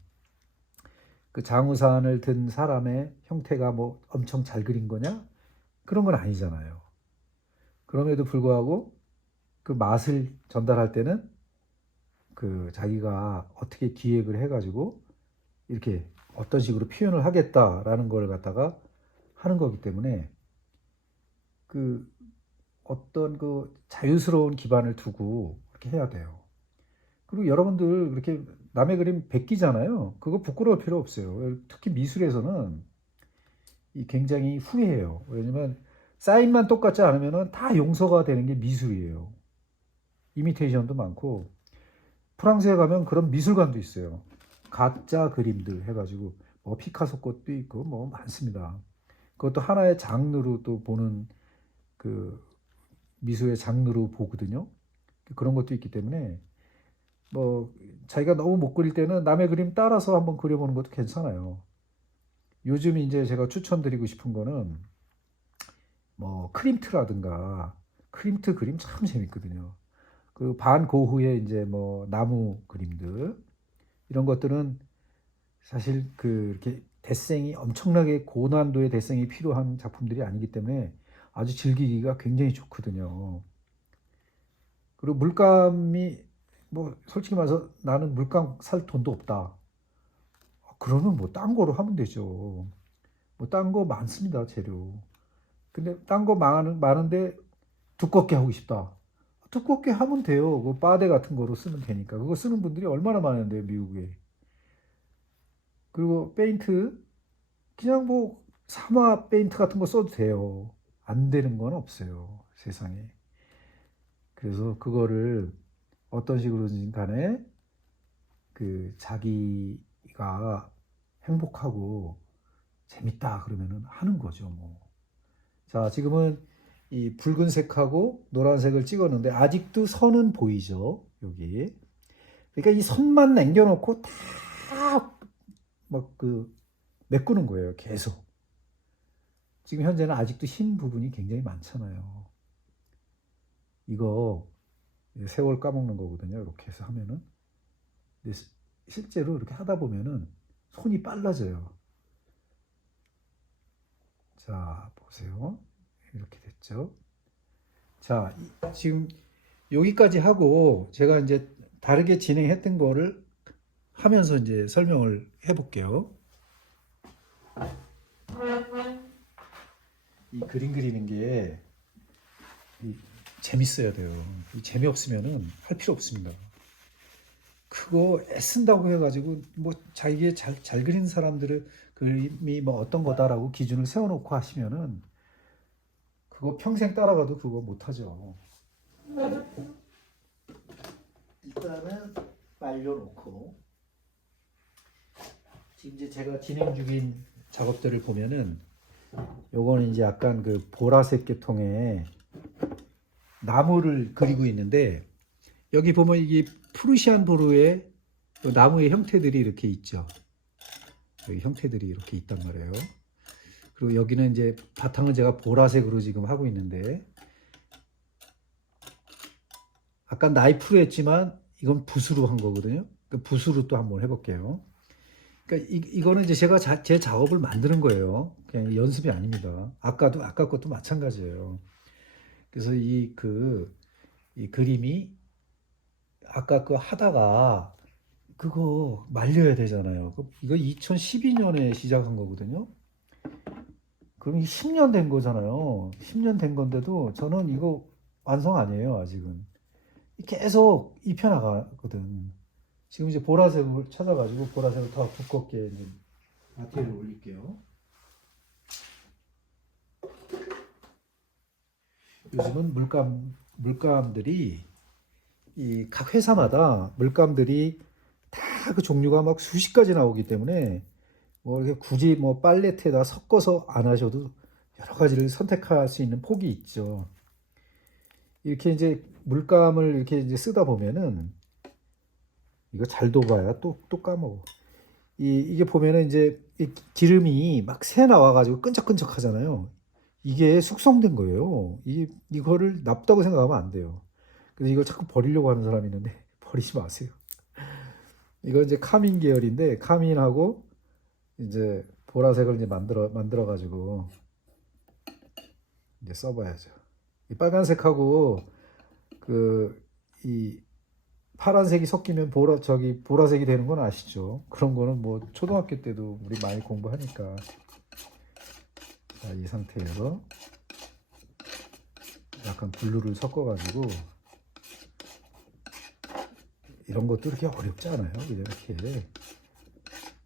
그 장우산을 든 사람의 형태가 뭐 엄청 잘 그린 거냐 그런 건 아니잖아요. 그럼에도 불구하고 그 맛을 전달할 때는 그 자기가 어떻게 기획을 해가지고 이렇게 어떤 식으로 표현을 하겠다라는 걸 갖다가 하는 거기 때문에 그 어떤 그 자유스러운 기반을 두고 이렇게 해야 돼요. 그리고 여러분들 그렇게 남의 그림 베끼잖아요. 그거 부끄러울 필요 없어요. 특히 미술에서는 이 굉장히 후회해요. 왜냐면 사인만 똑같지 않으면 다 용서가 되는 게 미술이에요. 이미테이션도 많고 프랑스에 가면 그런 미술관도 있어요. 가짜 그림들 해가지고 뭐 피카소 것도 있고 뭐 많습니다. 그것도 하나의 장르로 또 보는 그 미술의 장르로 보거든요. 그런 것도 있기 때문에 뭐 자기가 너무 못 그릴 때는 남의 그림 따라서 한번 그려보는 것도 괜찮아요. 요즘 이제 제가 추천드리고 싶은 거는 뭐 크림트라든가 크림트 그림 참 재밌거든요. 그리고 반고흐의 이제 뭐 나무 그림들 이런 것들은 사실 그 이렇게 데생이 엄청나게 고난도의 데생이 필요한 작품들이 아니기 때문에 아주 즐기기가 굉장히 좋거든요. 그리고 물감이 뭐 솔직히 말해서 나는 물감 살 돈도 없다. 그러면 뭐 딴 거로 하면 되죠. 뭐 딴 거 많습니다, 재료. 근데 딴 거 많은데 두껍게 하고 싶다. 두껍게 하면 돼요. 그 바데 같은 거로 쓰면 되니까. 그거 쓰는 분들이 얼마나 많은데요, 미국에. 그리고 페인트 그냥 뭐 사마 페인트 같은 거 써도 돼요. 안 되는 건 없어요, 세상에. 그래서 그거를 어떤 식으로든 간에 그 자기가 행복하고 재밌다 그러면은 하는 거죠, 뭐. 자, 지금은 이 붉은색하고 노란색을 찍었는데 아직도 선은 보이죠, 여기. 그러니까 이 선만 남겨놓고 다 막 그 메꾸는 거예요, 계속. 지금 현재는 아직도 흰 부분이 굉장히 많잖아요. 이거 세월 까먹는 거거든요. 이렇게 해서 하면은. 근데 실제로 이렇게 하다 보면은 손이 빨라져요. 자, 보세요. 이렇게 됐죠. 자, 지금 여기까지 하고 제가 이제 다르게 진행했던 거를 하면서 이제 설명을 해볼게요. 이 그림 그리는 게 재밌어야 돼요. 재미없으면은 할 필요 없습니다. 그거 애쓴다고 해가지고 뭐 자기의 잘 그리는 사람들의 그림이 뭐 어떤 거다라고 기준을 세워놓고 하시면은 그거 평생 따라가도 그거 못하죠. 일단은 말려놓고 지금 이제 제가 진행 중인 작업들을 보면은 요거는 이제 약간 그 보라색 계통의 나무를 그리고 있는데 여기 보면 이게 프루시안 보루의 나무의 형태들이 이렇게 있죠. 여기 형태들이 이렇게 있단 말이에요. 그리고 여기는 이제 바탕은 제가 보라색으로 지금 하고 있는데 아까 나이프로 했지만 이건 붓으로 한 거거든요. 그 붓으로 또 한번 해볼게요. 그러니까 이거는 이제 제가 제 작업을 만드는 거예요. 그냥 연습이 아닙니다. 아까 것도 마찬가지예요. 그래서 이 그림이 아까 그 하다가 그거 말려야 되잖아요. 이거 2012년에 시작한 거거든요. 그럼 10년 된 거잖아요. 10년 된 건데도 저는 이거 완성 아니에요, 아직은. 계속 입혀나가거든. 지금 이제 보라색을 찾아가지고 보라색을 더 두껍게 이제 마티리얼을 올릴게요. 요즘은 물감들이 이 각 회사마다 물감들이 다 그 종류가 막 수십 가지 나오기 때문에 뭐 이렇게 굳이 뭐 팔레트에다 섞어서 안 하셔도 여러 가지를 선택할 수 있는 폭이 있죠. 이렇게 이제 물감을 이렇게 이제 쓰다 보면은 이거 잘 둬봐야 또 까먹어. 이게 보면은 이제 이 기름이 막 새 나와가지고 끈적끈적 하잖아요. 이게 숙성된 거예요. 이거를 납다고 생각하면 안 돼요. 그래서 이걸 자꾸 버리려고 하는 사람이 있는데 버리지 마세요. 이거 이제 카민 계열인데 카민하고 이제 보라색을 이제 만들어 가지고 이제 써봐야죠. 이 빨간색하고 그 이 파란색이 섞이면 보라색이 되는 건 아시죠? 그런 거는 뭐 초등학교 때도 우리 많이 공부하니까. 자, 이 상태에서 약간 블루를 섞어가지고 이런 것도 이렇게 어렵지 않아요. 그냥 이렇게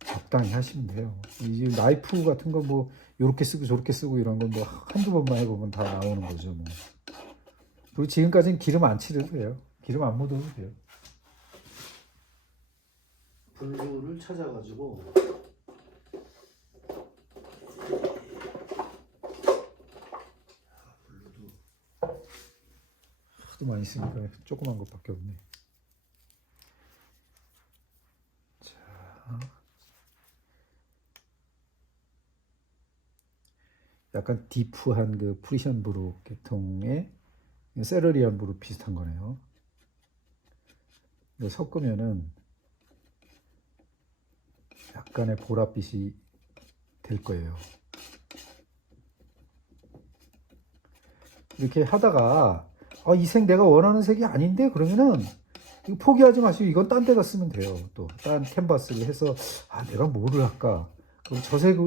적당히 하시면 돼요. 이 나이프 같은 거 뭐 이렇게 쓰고 저렇게 쓰고 이런 건 뭐 한두 번만 해보면 다 나오는 거죠. 뭐. 그리고 지금까지는 기름 안 칠해도 돼요. 기름 안 묻어도 돼요. 블루를 찾아가지고 블루도 하도 많이 쓰니까 조그만 것밖에 없네. 자, 약간 디프한 그 프리션 브루 계통의 세르리안브로 비슷한 거네요. 근데 섞으면은 약간의 보랏빛이 될 거예요. 이렇게 하다가 이 색 내가 원하는 색이 아닌데 그러면은 이거 포기하지 마시고 이건 딴 데다 쓰면 돼요. 또 딴 캔버스를 해서 내가 뭐를 할까? 그럼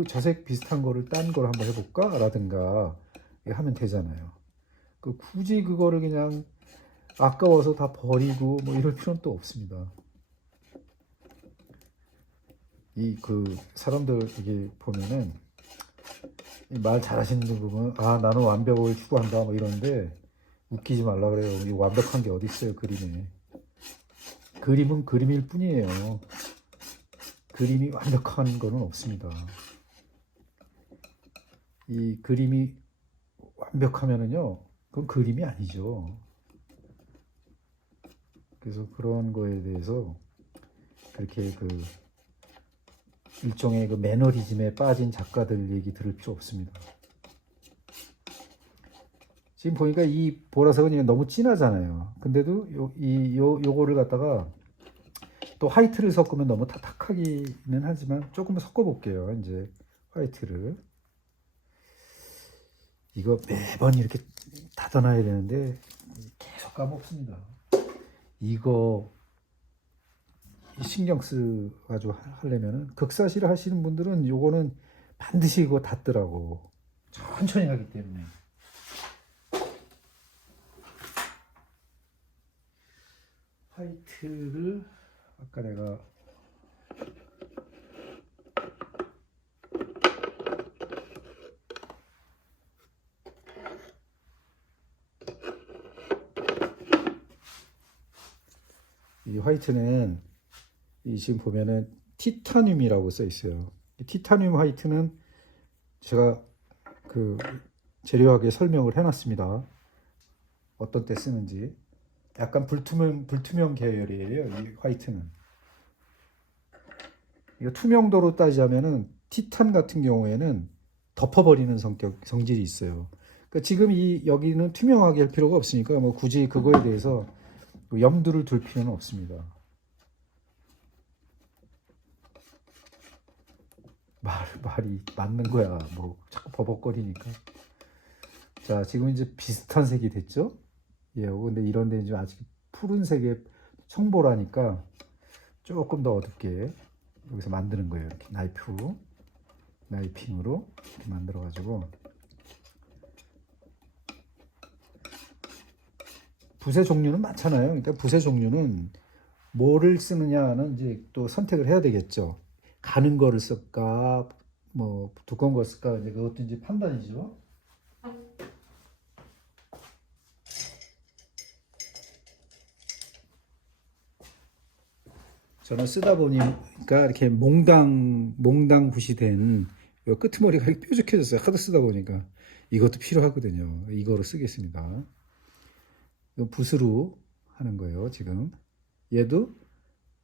저색 비슷한 거를 딴 걸 한번 해볼까? 라든가 하면 되잖아요. 굳이 그거를 그냥 아까워서 다 버리고 뭐 이럴 필요는 또 없습니다. 사람들 이게 보면은 말 잘하시는 분 보면 나는 완벽을 추구한다 뭐 이러는데 웃기지 말라 그래요. 이 완벽한 게 어디 있어요 그림에. 그림은 그림일 뿐이에요. 그림이 완벽한 거는 없습니다. 이 그림이 완벽하면은요 그건 그림이 아니죠. 그래서 그런 거에 대해서 그렇게 일종의 매너리즘에 빠진 작가들 얘기 들을 필요 없습니다. 지금 보니까 이 보라색은 너무 진하잖아요. 근데도 요거를 갖다가 또 화이트를 섞으면 너무 탁탁하기는 하지만 조금 섞어 볼게요. 이제 화이트를 이거 매번 이렇게 닫아놔야 되는데 계속 까먹습니다. 이거 신경 쓰가지고 하려면은 극사실 하시는 분들은 요거는 반드시 이거 닫더라고. 천천히 하기 때문에. 화이트를 아까 내가 이 화이트는 지금 보면은 티타늄이라고 써 있어요. 티타늄 화이트는 제가 재료하게 설명을 해놨습니다. 어떤 때 쓰는지. 약간 불투명 계열이에요. 이 화이트는. 이거 투명도로 따지자면은 티탄 같은 경우에는 덮어버리는 성질이 있어요. 그러니까 지금 여기는 투명하게 할 필요가 없으니까 뭐 굳이 그거에 대해서 염두를 둘 필요는 없습니다. 말이 맞는 거야. 뭐 자꾸 버벅거리니까. 자, 지금 이제 비슷한 색이 됐죠? 예, 근데 이런 데는 좀 아직 푸른색의 청보라니까 조금 더 어둡게 여기서 만드는 거예요. 이렇게 나이핑으로 이렇게 만들어 가지고 붓의 종류는 많잖아요. 그러니까 붓의 종류는 뭐를 쓰느냐는 이제 또 선택을 해야 되겠죠. 가는 거를 쓸까, 뭐 두꺼운 걸 쓸까, 이제 그것도 이제 판단이죠. 저는 쓰다 보니까 이렇게 몽당 붓이 된 끄트머리가 이렇게 뾰족해졌어요. 하도 쓰다 보니까 이것도 필요하거든요. 이거로 쓰겠습니다. 이거 붓으로 하는 거예요. 지금 얘도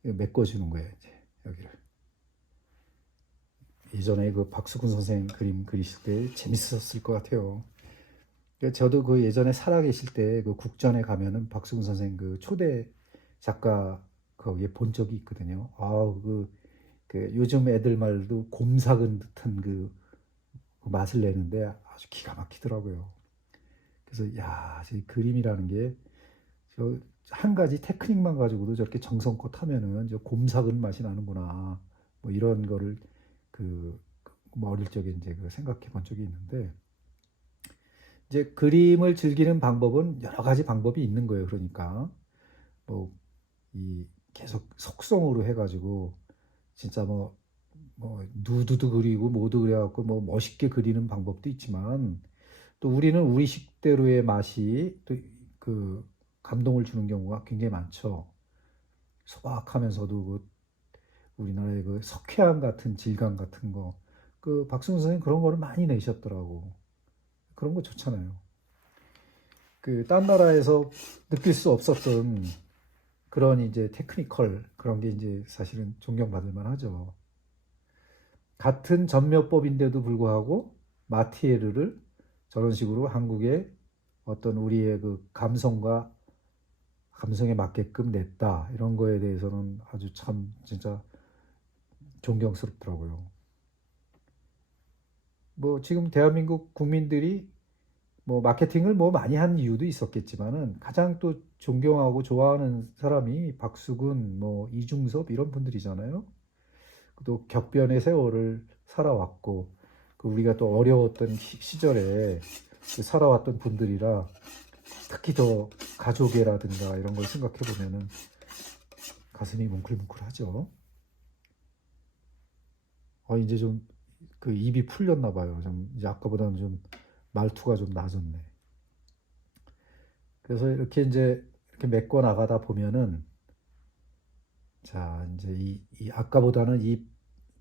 메꿔주는 거예요. 이제 여기를. 예전에 박수근 선생 그림 그리실 때 재밌었을 것 같아요. 저도 예전에 살아계실 때 국전에 가면은 박수근 선생 초대 작가 거기에 본 적이 있거든요. 요즘 애들 말도 곰삭은 듯한 그 맛을 내는데 아주 기가 막히더라고요. 그래서 이 그림이라는 게 한 가지 테크닉만 가지고도 저렇게 정성껏 하면은 곰삭은 맛이 나는구나. 뭐 이런 거를 뭐 어릴 적에 이제 생각해 본 적이 있는데 이제 그림을 즐기는 방법은 여러 가지 방법이 있는 거예요. 그러니까 뭐 계속 속성으로 해가지고 진짜 뭐 누드도 그리고 뭐도 그래갖고 뭐 멋있게 그리는 방법도 있지만 또 우리는 우리식대로의 맛이 또 감동을 주는 경우가 굉장히 많죠. 소박하면서도 우리나라의 석회암 같은 질감 같은 거 박수근 선생님 그런 거를 많이 내셨더라고. 그런 거 좋잖아요. 딴 나라에서 느낄 수 없었던 그런 이제 테크니컬 그런 게 이제 사실은 존경받을 만하죠. 같은 전묘법인데도 불구하고 마티에르를 저런 식으로 한국에 어떤 우리의 그 감성에 맞게끔 냈다. 이런 거에 대해서는 아주 참 진짜 존경스럽더라고요. 뭐 지금 대한민국 국민들이 뭐 마케팅을 뭐 많이 한 이유도 있었겠지만은 가장 또 존경하고 좋아하는 사람이 박수근, 뭐 이중섭 이런 분들이잖아요. 또 격변의 세월을 살아왔고 그 우리가 또 어려웠던 시절에 그 살아왔던 분들이라 특히 더 가족애라든가 이런 걸 생각해 보면은 가슴이 뭉클뭉클하죠. 이제 좀 그 입이 풀렸나 봐요. 좀 이제 아까보다는 좀 말투가 좀 나아졌네. 그래서 이렇게 이제 이렇게 메꿔 나가다 보면은 자 이제 이 아까보다는 이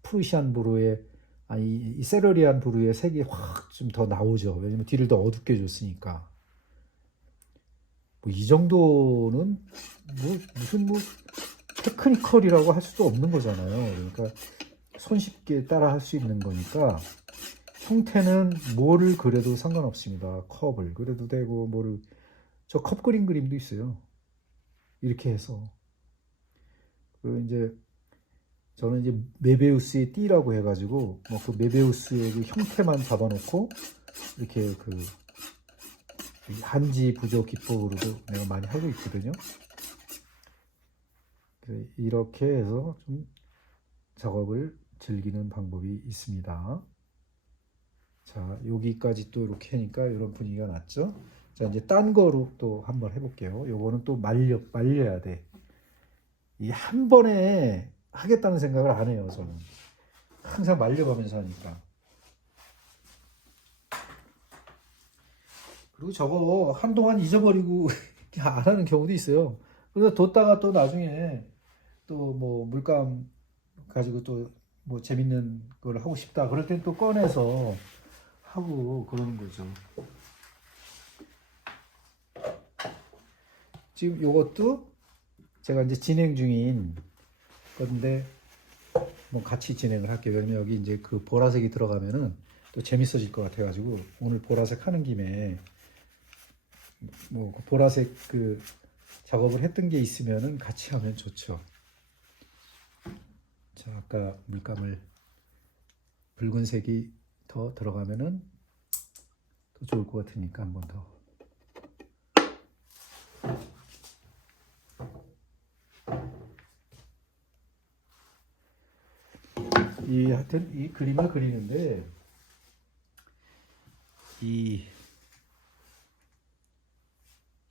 프루시안 브루의 아니 이 세르리안 브루의 색이 확 좀 더 나오죠. 왜냐면 뒤를 더 어둡게 줬으니까. 뭐 이 정도는 뭐 무슨 뭐 테크니컬이라고 할 수도 없는 거잖아요. 그러니까 손쉽게 따라 할 수 있는 거니까 형태는 뭐를 그려도 상관없습니다. 컵을 그려도 되고 뭐를 저 컵 그림 그림도 있어요. 이렇게 해서 그 이제 저는 이제 메베우스의 띠라고 해가지고 뭐 그 메베우스의 그 형태만 잡아놓고 이렇게 그 한지 부조 기법으로도 내가 많이 하고 있거든요. 이렇게 해서 좀 작업을 즐기는 방법이 있습니다. 자, 여기까지 또 이렇게 하니까 이런 분위기가 났죠. 자, 이제 딴 거로 또 한번 해볼게요. 요거는 또 말려야 돼. 이 한 번에 하겠다는 생각을 안 해요, 저는. 항상 말려가면서 하니까. 그리고 저거 한동안 잊어버리고 안 하는 경우도 있어요. 그래서 뒀다가 또 나중에 또 뭐 물감 가지고 또 뭐 재밌는 걸 하고 싶다. 그럴 땐 또 꺼내서 하고 그러는 거죠. 지금 요것도 제가 이제 진행 중인 건데 뭐 같이 진행을 할게요. 왜냐면 여기 이제 그 보라색이 들어가면은 또 재밌어질 것 같아가지고 오늘 보라색 하는 김에 뭐그 보라색 그 작업을 했던 게 있으면은 같이 하면 좋죠. 자, 아까 물감을 붉은색이 더 들어가면은 더 좋을 것 같으니까 한 번 더. 하여튼 이 그림을 그리는데 이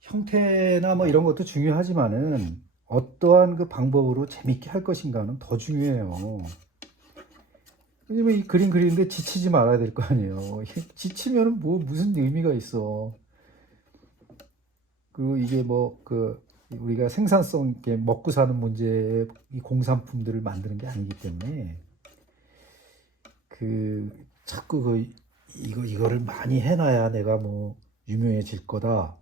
형태나 뭐 이런 것도 중요하지만은 어떠한 그 방법으로 재밌게 할 것인가는 더 중요해요. 왜냐면 이 그림 그리는데 지치지 말아야 될 거 아니에요. 지치면 뭐 무슨 의미가 있어. 그리고 이게 뭐 그 우리가 생산성 있게 먹고 사는 문제의 이 공산품들을 만드는 게 아니기 때문에 그 자꾸 그 이거를 많이 해놔야 내가 뭐 유명해질 거다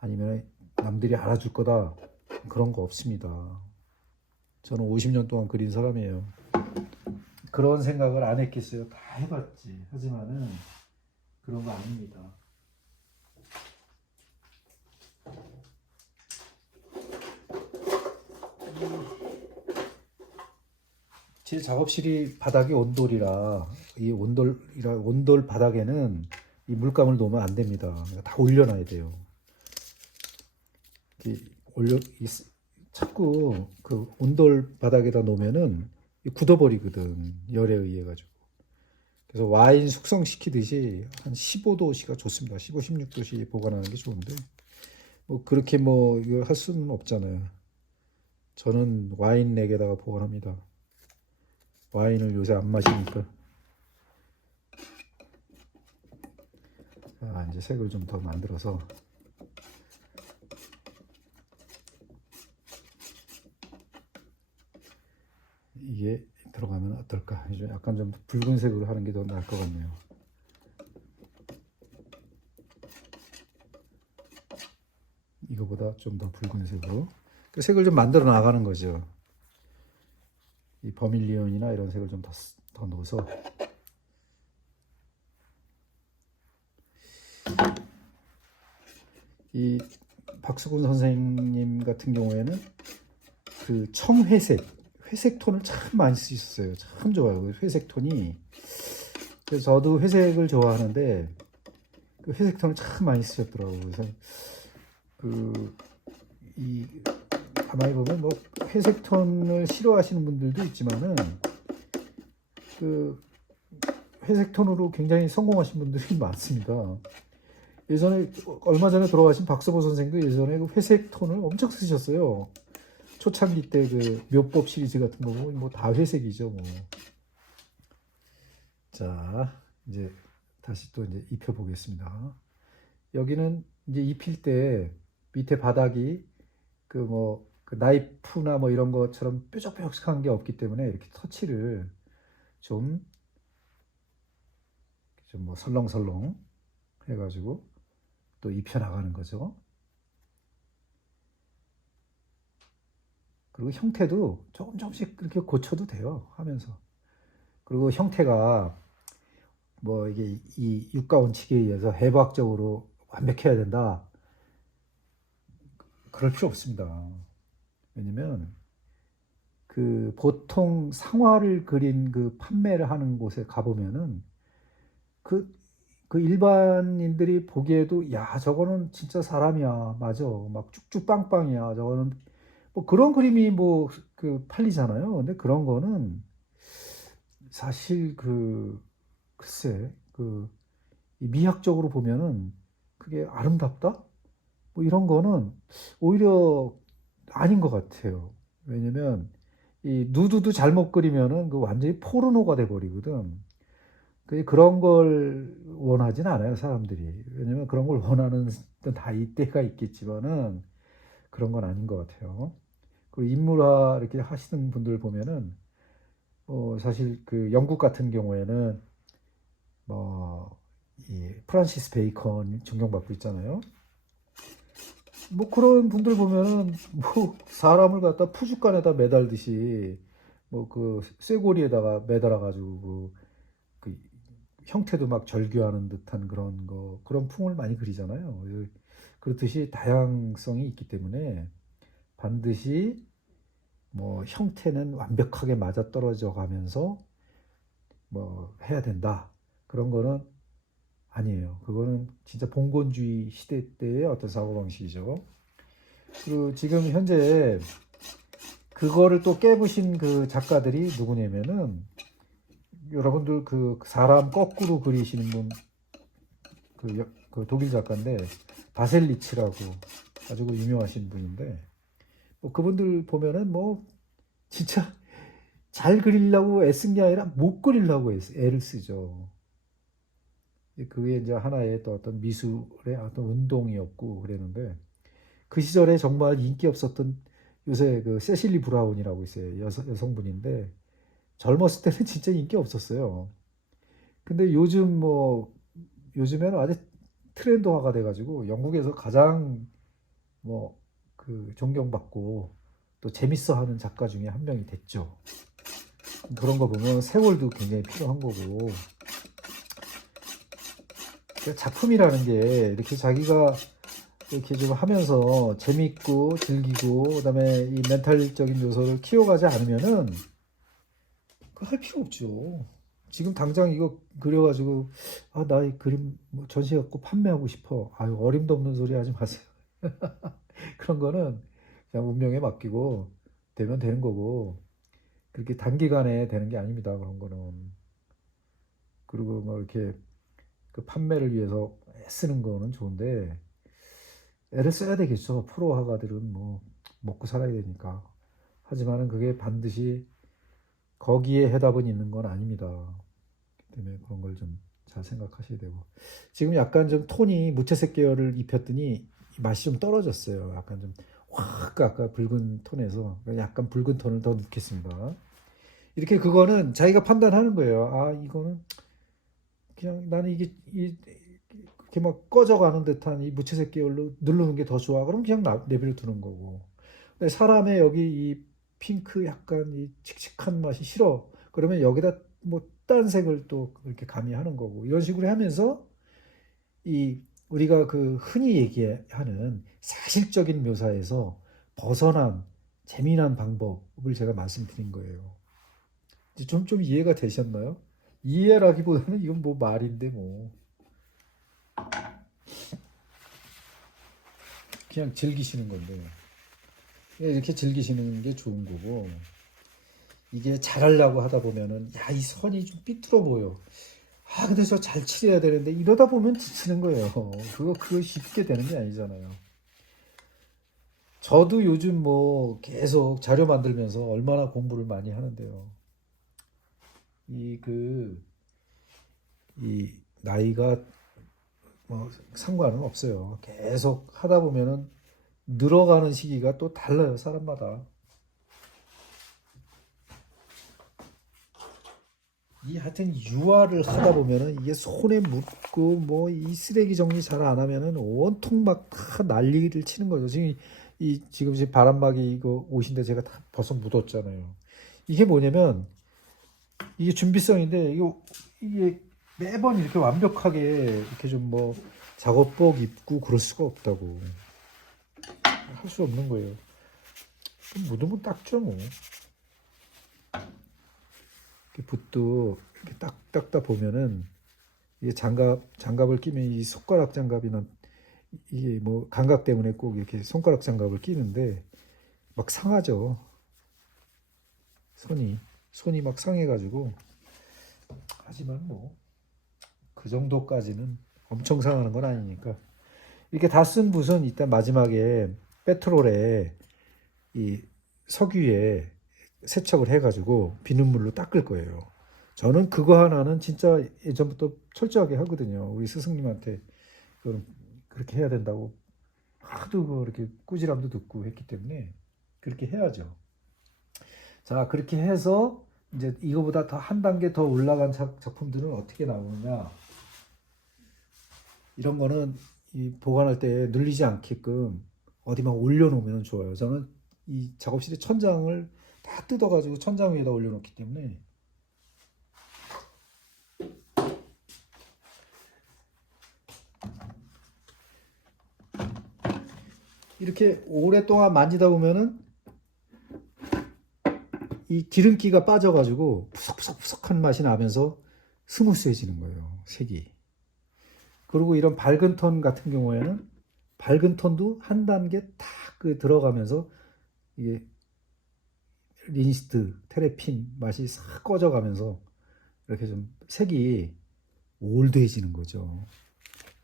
아니면 남들이 알아줄 거다 그런 거 없습니다. 저는 50년 동안 그린 사람이에요. 그런 생각을 안 했겠어요. 다 해봤지. 하지만은 그런 거 아닙니다. 제 작업실이 바닥이 온돌이라 이 온돌 바닥에는 이 물감을 놓으면 안 됩니다. 다 올려놔야 돼요. 자꾸 그 온돌 바닥에다 놓으면은 굳어버리거든. 열에 의해 가지고. 그래서 와인 숙성시키듯이 한 15도씨가 좋습니다. 15, 16도씨 보관하는 게 좋은데 뭐 그렇게 뭐 이거 할 수는 없잖아요. 저는 와인 렉에다가 보관합니다. 와인을 요새 안 마시니까. 자, 이제 색을 좀 더 만들어서 이게 들어가면 어떨까? 약간 좀 붉은색으로 하는 게 더 나을 것 같네요. 이거보다 좀 더 붉은색으로 그 색을 좀 만들어 나가는 거죠. 이 버밀리온이나 이런 색을 좀 더 넣어서 이 박수근 선생님 같은 경우에는 그 청회색, 회색 톤을 참 많이 쓰셨어요. 참 좋아요. 그 회색 톤이. 그래서 저도 회색을 좋아하는데 그 회색 톤을 참 많이 쓰셨더라고요. 그래서 그 이 가만히 보면 뭐 회색 톤을 싫어하시는 분들도 있지만은 그 회색 톤으로 굉장히 성공하신 분들이 많습니다. 예전에 얼마 전에 돌아가신 박서보 선생도 예전에 그 회색 톤을 엄청 쓰셨어요. 초창기 때 그 묘법 시리즈 같은 거 보면 뭐 다 회색이죠, 뭐. 자, 이제 다시 또 이제 입혀 보겠습니다. 여기는 이제 입힐 때 밑에 바닥이 그 뭐 그 나이프나 뭐 이런 것처럼 뾰족뾰족한 게 없기 때문에 이렇게 터치를 좀 뭐 설렁설렁 해가지고 또 입혀 나가는 거죠. 그리고 형태도 조금 조금씩 그렇게 고쳐도 돼요, 하면서. 그리고 형태가 뭐 이게 이 육가원칙에 의해서 해부학적으로 완벽해야 된다, 그럴 필요 없습니다. 왜냐면 그 보통 상화를 그린 그 판매를 하는 곳에 가보면은 그, 그 일반인들이 보기에도 야, 저거는 진짜 사람이야, 맞아, 막 쭉쭉 빵빵이야, 저거는 뭐 그런 그림이 뭐 그 팔리잖아요. 근데 그런 거는 사실 그 글쎄 그 미학적으로 보면은 그게 아름답다? 뭐 이런 거는 오히려 아닌 것 같아요. 왜냐면 이 누드도 잘못 그리면은 그 완전히 포르노가 돼 버리거든. 그런 걸 원하진 않아요, 사람들이. 왜냐면 그런 걸 원하는 다 이때가 있겠지만은 그런 건 아닌 것 같아요. 그리고 인물화 이렇게 하시는 분들 보면은 사실 그 영국 같은 경우에는 뭐 이 프란시스 베이컨 존경받고 있잖아요. 뭐 그런 분들 보면은 뭐 사람을 갖다 푸주간에다 매달듯이 뭐 그 쇠고리에다가 매달아 가지고 그 형태도 막 절규하는 듯한 그런 거, 그런 풍을 많이 그리잖아요. 그렇듯이 다양성이 있기 때문에 반드시 뭐 형태는 완벽하게 맞아떨어져 가면서 뭐 해야 된다, 그런 거는 아니에요. 그거는 진짜 봉건주의 시대 때의 어떤 사고방식이죠. 그 지금 현재 그거를 또 깨부신 그 작가들이 누구냐면은, 여러분들 그 사람 거꾸로 그리시는 분, 그 독일 작가인데 바셀리치라고 아주 그 유명하신 분인데, 뭐 그분들 보면은 뭐 진짜 잘 그리려고 애쓴 게 아니라 못 그리려고 애를 쓰죠. 그게 이제 하나의 또 어떤 미술의 어떤 운동이었고 그랬는데, 그 시절에 정말 인기 없었던, 요새 그 세실리 브라운이라고 있어요. 여성분인데 젊었을 때는 진짜 인기 없었어요. 근데 요즘 뭐 요즘에는 아주 트렌드화가 돼가지고 영국에서 가장 뭐 그 존경받고 또 재밌어하는 작가 중에 한 명이 됐죠. 그런 거 보면 세월도 굉장히 필요한 거고, 그러니까 작품이라는 게 이렇게 자기가 이렇게 좀 하면서 재밌고 즐기고 그다음에 이 멘탈적인 요소를 키워가지 않으면은 그거 할 필요 없죠. 지금 당장 이거 그려가지고 아, 나 이 그림 뭐 전시해 갖고 판매하고 싶어. 아유, 어림도 없는 소리 하지 마세요. 그런 거는 그냥 운명에 맡기고 되면 되는 거고, 그렇게 단기간에 되는 게 아닙니다. 그런 거는. 그리고 뭐 이렇게 그 판매를 위해서 애쓰는 거는 좋은데 애를 써야 되겠죠. 프로 화가들은 뭐 먹고 살아야 되니까. 하지만은 그게 반드시 거기에 해답은 있는 건 아닙니다. 그렇기 때문에 그런 걸 좀 잘 생각하셔야 되고. 지금 약간 좀 톤이 무채색 계열을 입혔더니 맛이 좀 떨어졌어요. 약간 좀 확 아까 붉은 톤에서 약간 붉은 톤을 더 넣겠습니다. 이렇게 그거는 자기가 판단하는 거예요. 아, 이거는 그냥 나는 이게 이렇게 막 꺼져가는 듯한 이 무채색 계열로 누르는 게 더 좋아. 그럼 그냥 내버려 두는 거고. 근데 사람의 여기 이 핑크 약간 이 칙칙한 맛이 싫어. 그러면 여기다 뭐 딴 색을 또 이렇게 가미하는 거고. 이런 식으로 하면서 이 우리가 그 흔히 얘기하는 사실적인 묘사에서 벗어난 재미난 방법을 제가 말씀드린 거예요. 이제 좀 이해가 되셨나요? 이해라기보다는 이건 뭐 말인데 뭐 그냥 즐기시는 건데 이렇게 즐기시는 게 좋은 거고 이게 잘하려고 하다 보면은 야, 이 선이 좀 삐뚤어 보여. 아, 근데 저 잘 칠해야 되는데 이러다 보면 지치는 거예요. 그거 쉽게 되는 게 아니잖아요. 저도 요즘 뭐 계속 자료 만들면서 얼마나 공부를 많이 하는데요. 이 이 나이가 뭐 상관은 없어요. 계속 하다 보면은 늘어가는 시기가 또 달라요, 사람마다. 이 하여튼 유화를 하다 보면은 이게 손에 묻고 뭐 이 쓰레기 정리 잘 안 하면은 온통 막 다 난리를 치는 거죠. 지금 바람막이 이거 옷인데 제가 다 벌써 묻었잖아요. 이게 뭐냐면 이게 준비성인데 이게 매번 이렇게 완벽하게 이렇게 좀 뭐 작업복 입고 그럴 수가 없다고 할 수 없는 거예요. 좀 묻으면 닦죠 뭐. 이렇게 붓도 이렇게 딱 닦다 보면은 이게 장갑을 끼면 이 손가락 장갑이나 이게 뭐 감각 때문에 꼭 이렇게 손가락 장갑을 끼는데 막 상하죠. 손이 막 상해가지고 하지만 뭐 그 정도까지는 엄청 상하는 건 아니니까 이렇게 다 쓴 붓은 일단 마지막에 페트롤에 이 석유에 세척을 해가지고 비눗물로 닦을 거예요. 저는 그거 하나는 진짜 예전부터 철저하게 하거든요. 우리 스승님한테 그렇게 해야 된다고 하도 그렇게 꾸지람도 듣고 했기 때문에 그렇게 해야죠. 자, 그렇게 해서 이제 이거보다 더 한 단계 더 올라간 작품들은 어떻게 나오느냐? 이런 거는 이 보관할 때 눌리지 않게끔 어디만 올려놓으면 좋아요. 저는 이 작업실의 천장을 다 뜯어가지고 천장 위에다 올려놓기 때문에 이렇게 오랫동안 만지다 보면은 이 기름기가 빠져가지고 푸석푸석한 맛이 나면서 스무스해지는 거예요, 색이. 그리고 이런 밝은 톤 같은 경우에는 밝은 톤도 한 단계 탁 들어가면서 이게 리니스트, 테레핀 맛이 싹 꺼져가면서 이렇게 좀 색이 올드해지는 거죠.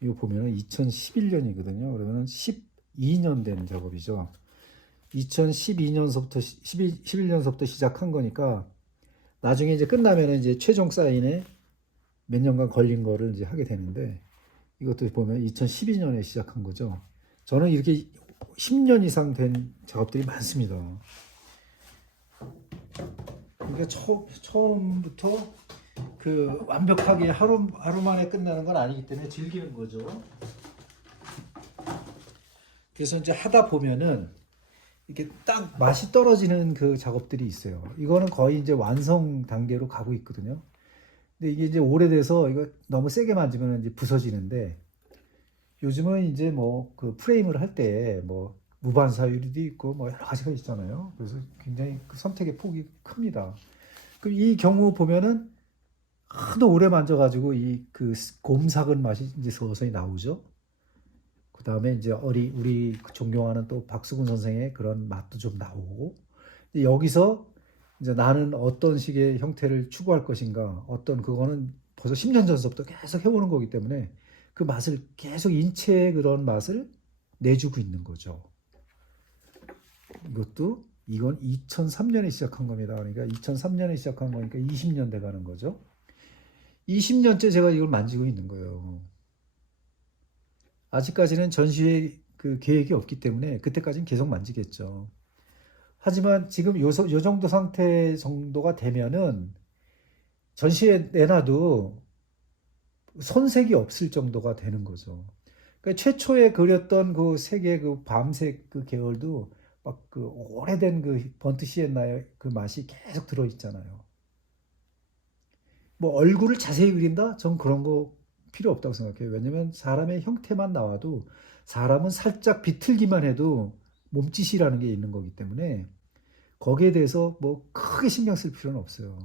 이거 보면은 2011년이거든요. 그러면은 12년 된 작업이죠. 2012년서부터 11년서부터 시작한 거니까 나중에 이제 끝나면은 이제 최종 사인에 몇 년간 걸린 거를 이제 하게 되는데 이것도 보면 2012년에 시작한 거죠. 저는 이렇게 10년 이상 된 작업들이 많습니다. 그러니까 처음부터 그 완벽하게 하루 만에 끝나는 건 아니기 때문에 즐기는 거죠. 그래서 이제 하다 보면은 이렇게 딱 맛이 떨어지는 그 작업들이 있어요. 이거는 거의 이제 완성 단계로 가고 있거든요. 근데 이게 이제 오래돼서 이거 너무 세게 만지면 이제 부서지는데 요즘은 이제 뭐 그 프레임을 할 때 뭐 무반사유리도 있고 뭐 여러 가지가 있잖아요. 그래서 굉장히 그 선택의 폭이 큽니다. 그럼 이 경우 보면은 하도 오래 만져가지고 이 그 곰삭은 맛이 이제 서서히 나오죠. 그 다음에 이제 우리 존경하는 또 박수근 선생의 그런 맛도 좀 나오고 여기서 이제 나는 어떤 식의 형태를 추구할 것인가 어떤 그거는 벌써 10년 전서부터 계속 해오는 거기 때문에 그 맛을 계속 인체의 그런 맛을 내주고 있는 거죠. 이건 2003년에 시작한 겁니다. 그러니까 2003년에 시작한 거니까 20년 돼 가는 거죠. 20년째 제가 이걸 만지고 있는 거예요. 아직까지는 전시회 그 계획이 없기 때문에 그때까지는 계속 만지겠죠. 하지만 지금 요 정도 상태 정도가 되면은 전시회 내놔도 손색이 없을 정도가 되는 거죠. 그러니까 최초에 그렸던 그 색의 그 밤색 그 계열도 막 그 오래된 그 번트 시엔나의 그 맛이 계속 들어 있잖아요. 뭐 얼굴을 자세히 그린다? 전 그런 거 필요 없다고 생각해요. 왜냐면 사람의 형태만 나와도 사람은 살짝 비틀기만 해도 몸짓이라는 게 있는 거기 때문에 거기에 대해서 뭐 크게 신경 쓸 필요는 없어요.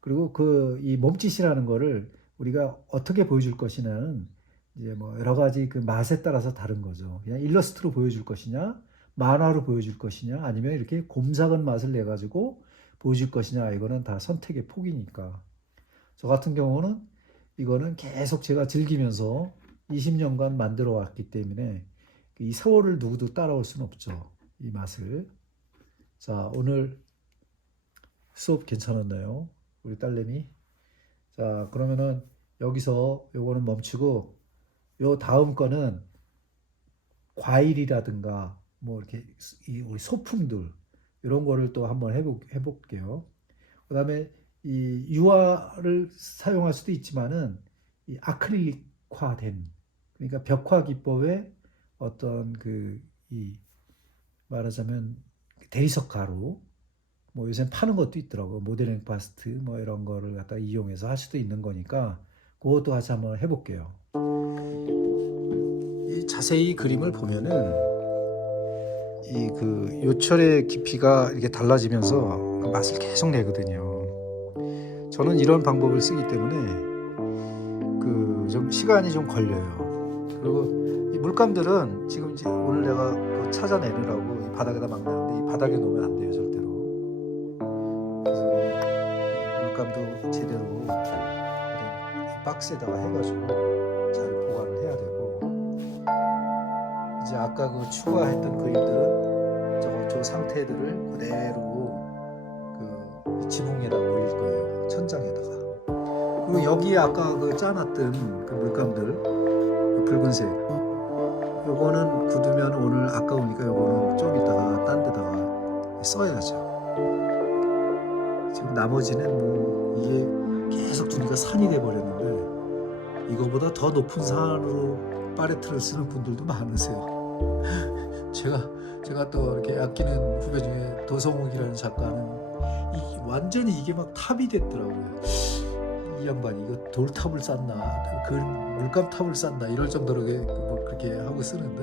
그리고 그 이 몸짓이라는 거를 우리가 어떻게 보여줄 것이냐는 이제 뭐 여러 가지 그 맛에 따라서 다른 거죠. 그냥 일러스트로 보여줄 것이냐, 만화로 보여줄 것이냐, 아니면 이렇게 곰삭은 맛을 내 가지고 보여줄 것이냐, 이거는 다 선택의 폭이니까. 저 같은 경우는 이거는 계속 제가 즐기면서 20년간 만들어 왔기 때문에 이 세월을 누구도 따라올 수는 없죠. 이 맛을. 자, 오늘 수업 괜찮았나요? 우리 딸내미. 자, 그러면은 여기서 요거는 멈추고 요 다음 거는 과일이라든가 뭐 이렇게 우리 소품들 이런 거를 또 한번 해볼게요. 그다음에 이 유화를 사용할 수도 있지만은 이 아크릴릭화된 그러니까 벽화 기법의 어떤 그 이 말하자면 대리석 가루 뭐 요새 파는 것도 있더라고 모델링 파스트 뭐 이런 거를 갖다 이용해서 할 수도 있는 거니까 그것도 같이 한번 해볼게요. 이 자세히 그림을 보면은 이 그 요철의 깊이가 이렇게 달라지면서 그 맛을 계속 내거든요. 저는 이런 방법을 쓰기 때문에 그 좀 시간이 좀 걸려요. 그리고 이 물감들은 지금 이제 오늘 내가 그 찾아내느라고 이 바닥에다 막 놨는데 이 바닥에 놓으면 안 돼요 절대로. 그래서 물감도 제대로 어떤 이 박스에다가 해가지고 잘 보관을 해야 되고 이제 아까 그 추가했던 그림들은 저 상태들을 그대로 그 지붕에다 올릴 거예요. 천장에다가. 그리고 여기에 아까 그 짜놨던 그 물감들 붉은색 요거는 굳으면 오늘 아까우니까 요거는 좀 이따가 딴 데다가 써야죠. 지금 나머지는 뭐 이게 계속 두니까 산이 돼버렸는데 이거보다 더 높은 산으로 팔레트를 쓰는 분들도 많으세요. 제가 또 이렇게 아끼는 후배 중에 도성욱이라는 작가는 완전히 이게 막 탑이 됐더라고요. 이 양반이 이거 돌탑을 쌓나 그 물감탑을 쌓나 이럴 정도로 뭐 그렇게 하고 쓰는데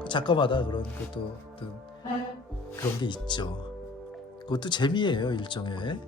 그 작가마다 그런 것도 어떤 그런 게 있죠. 그것도 재미예요 일종의.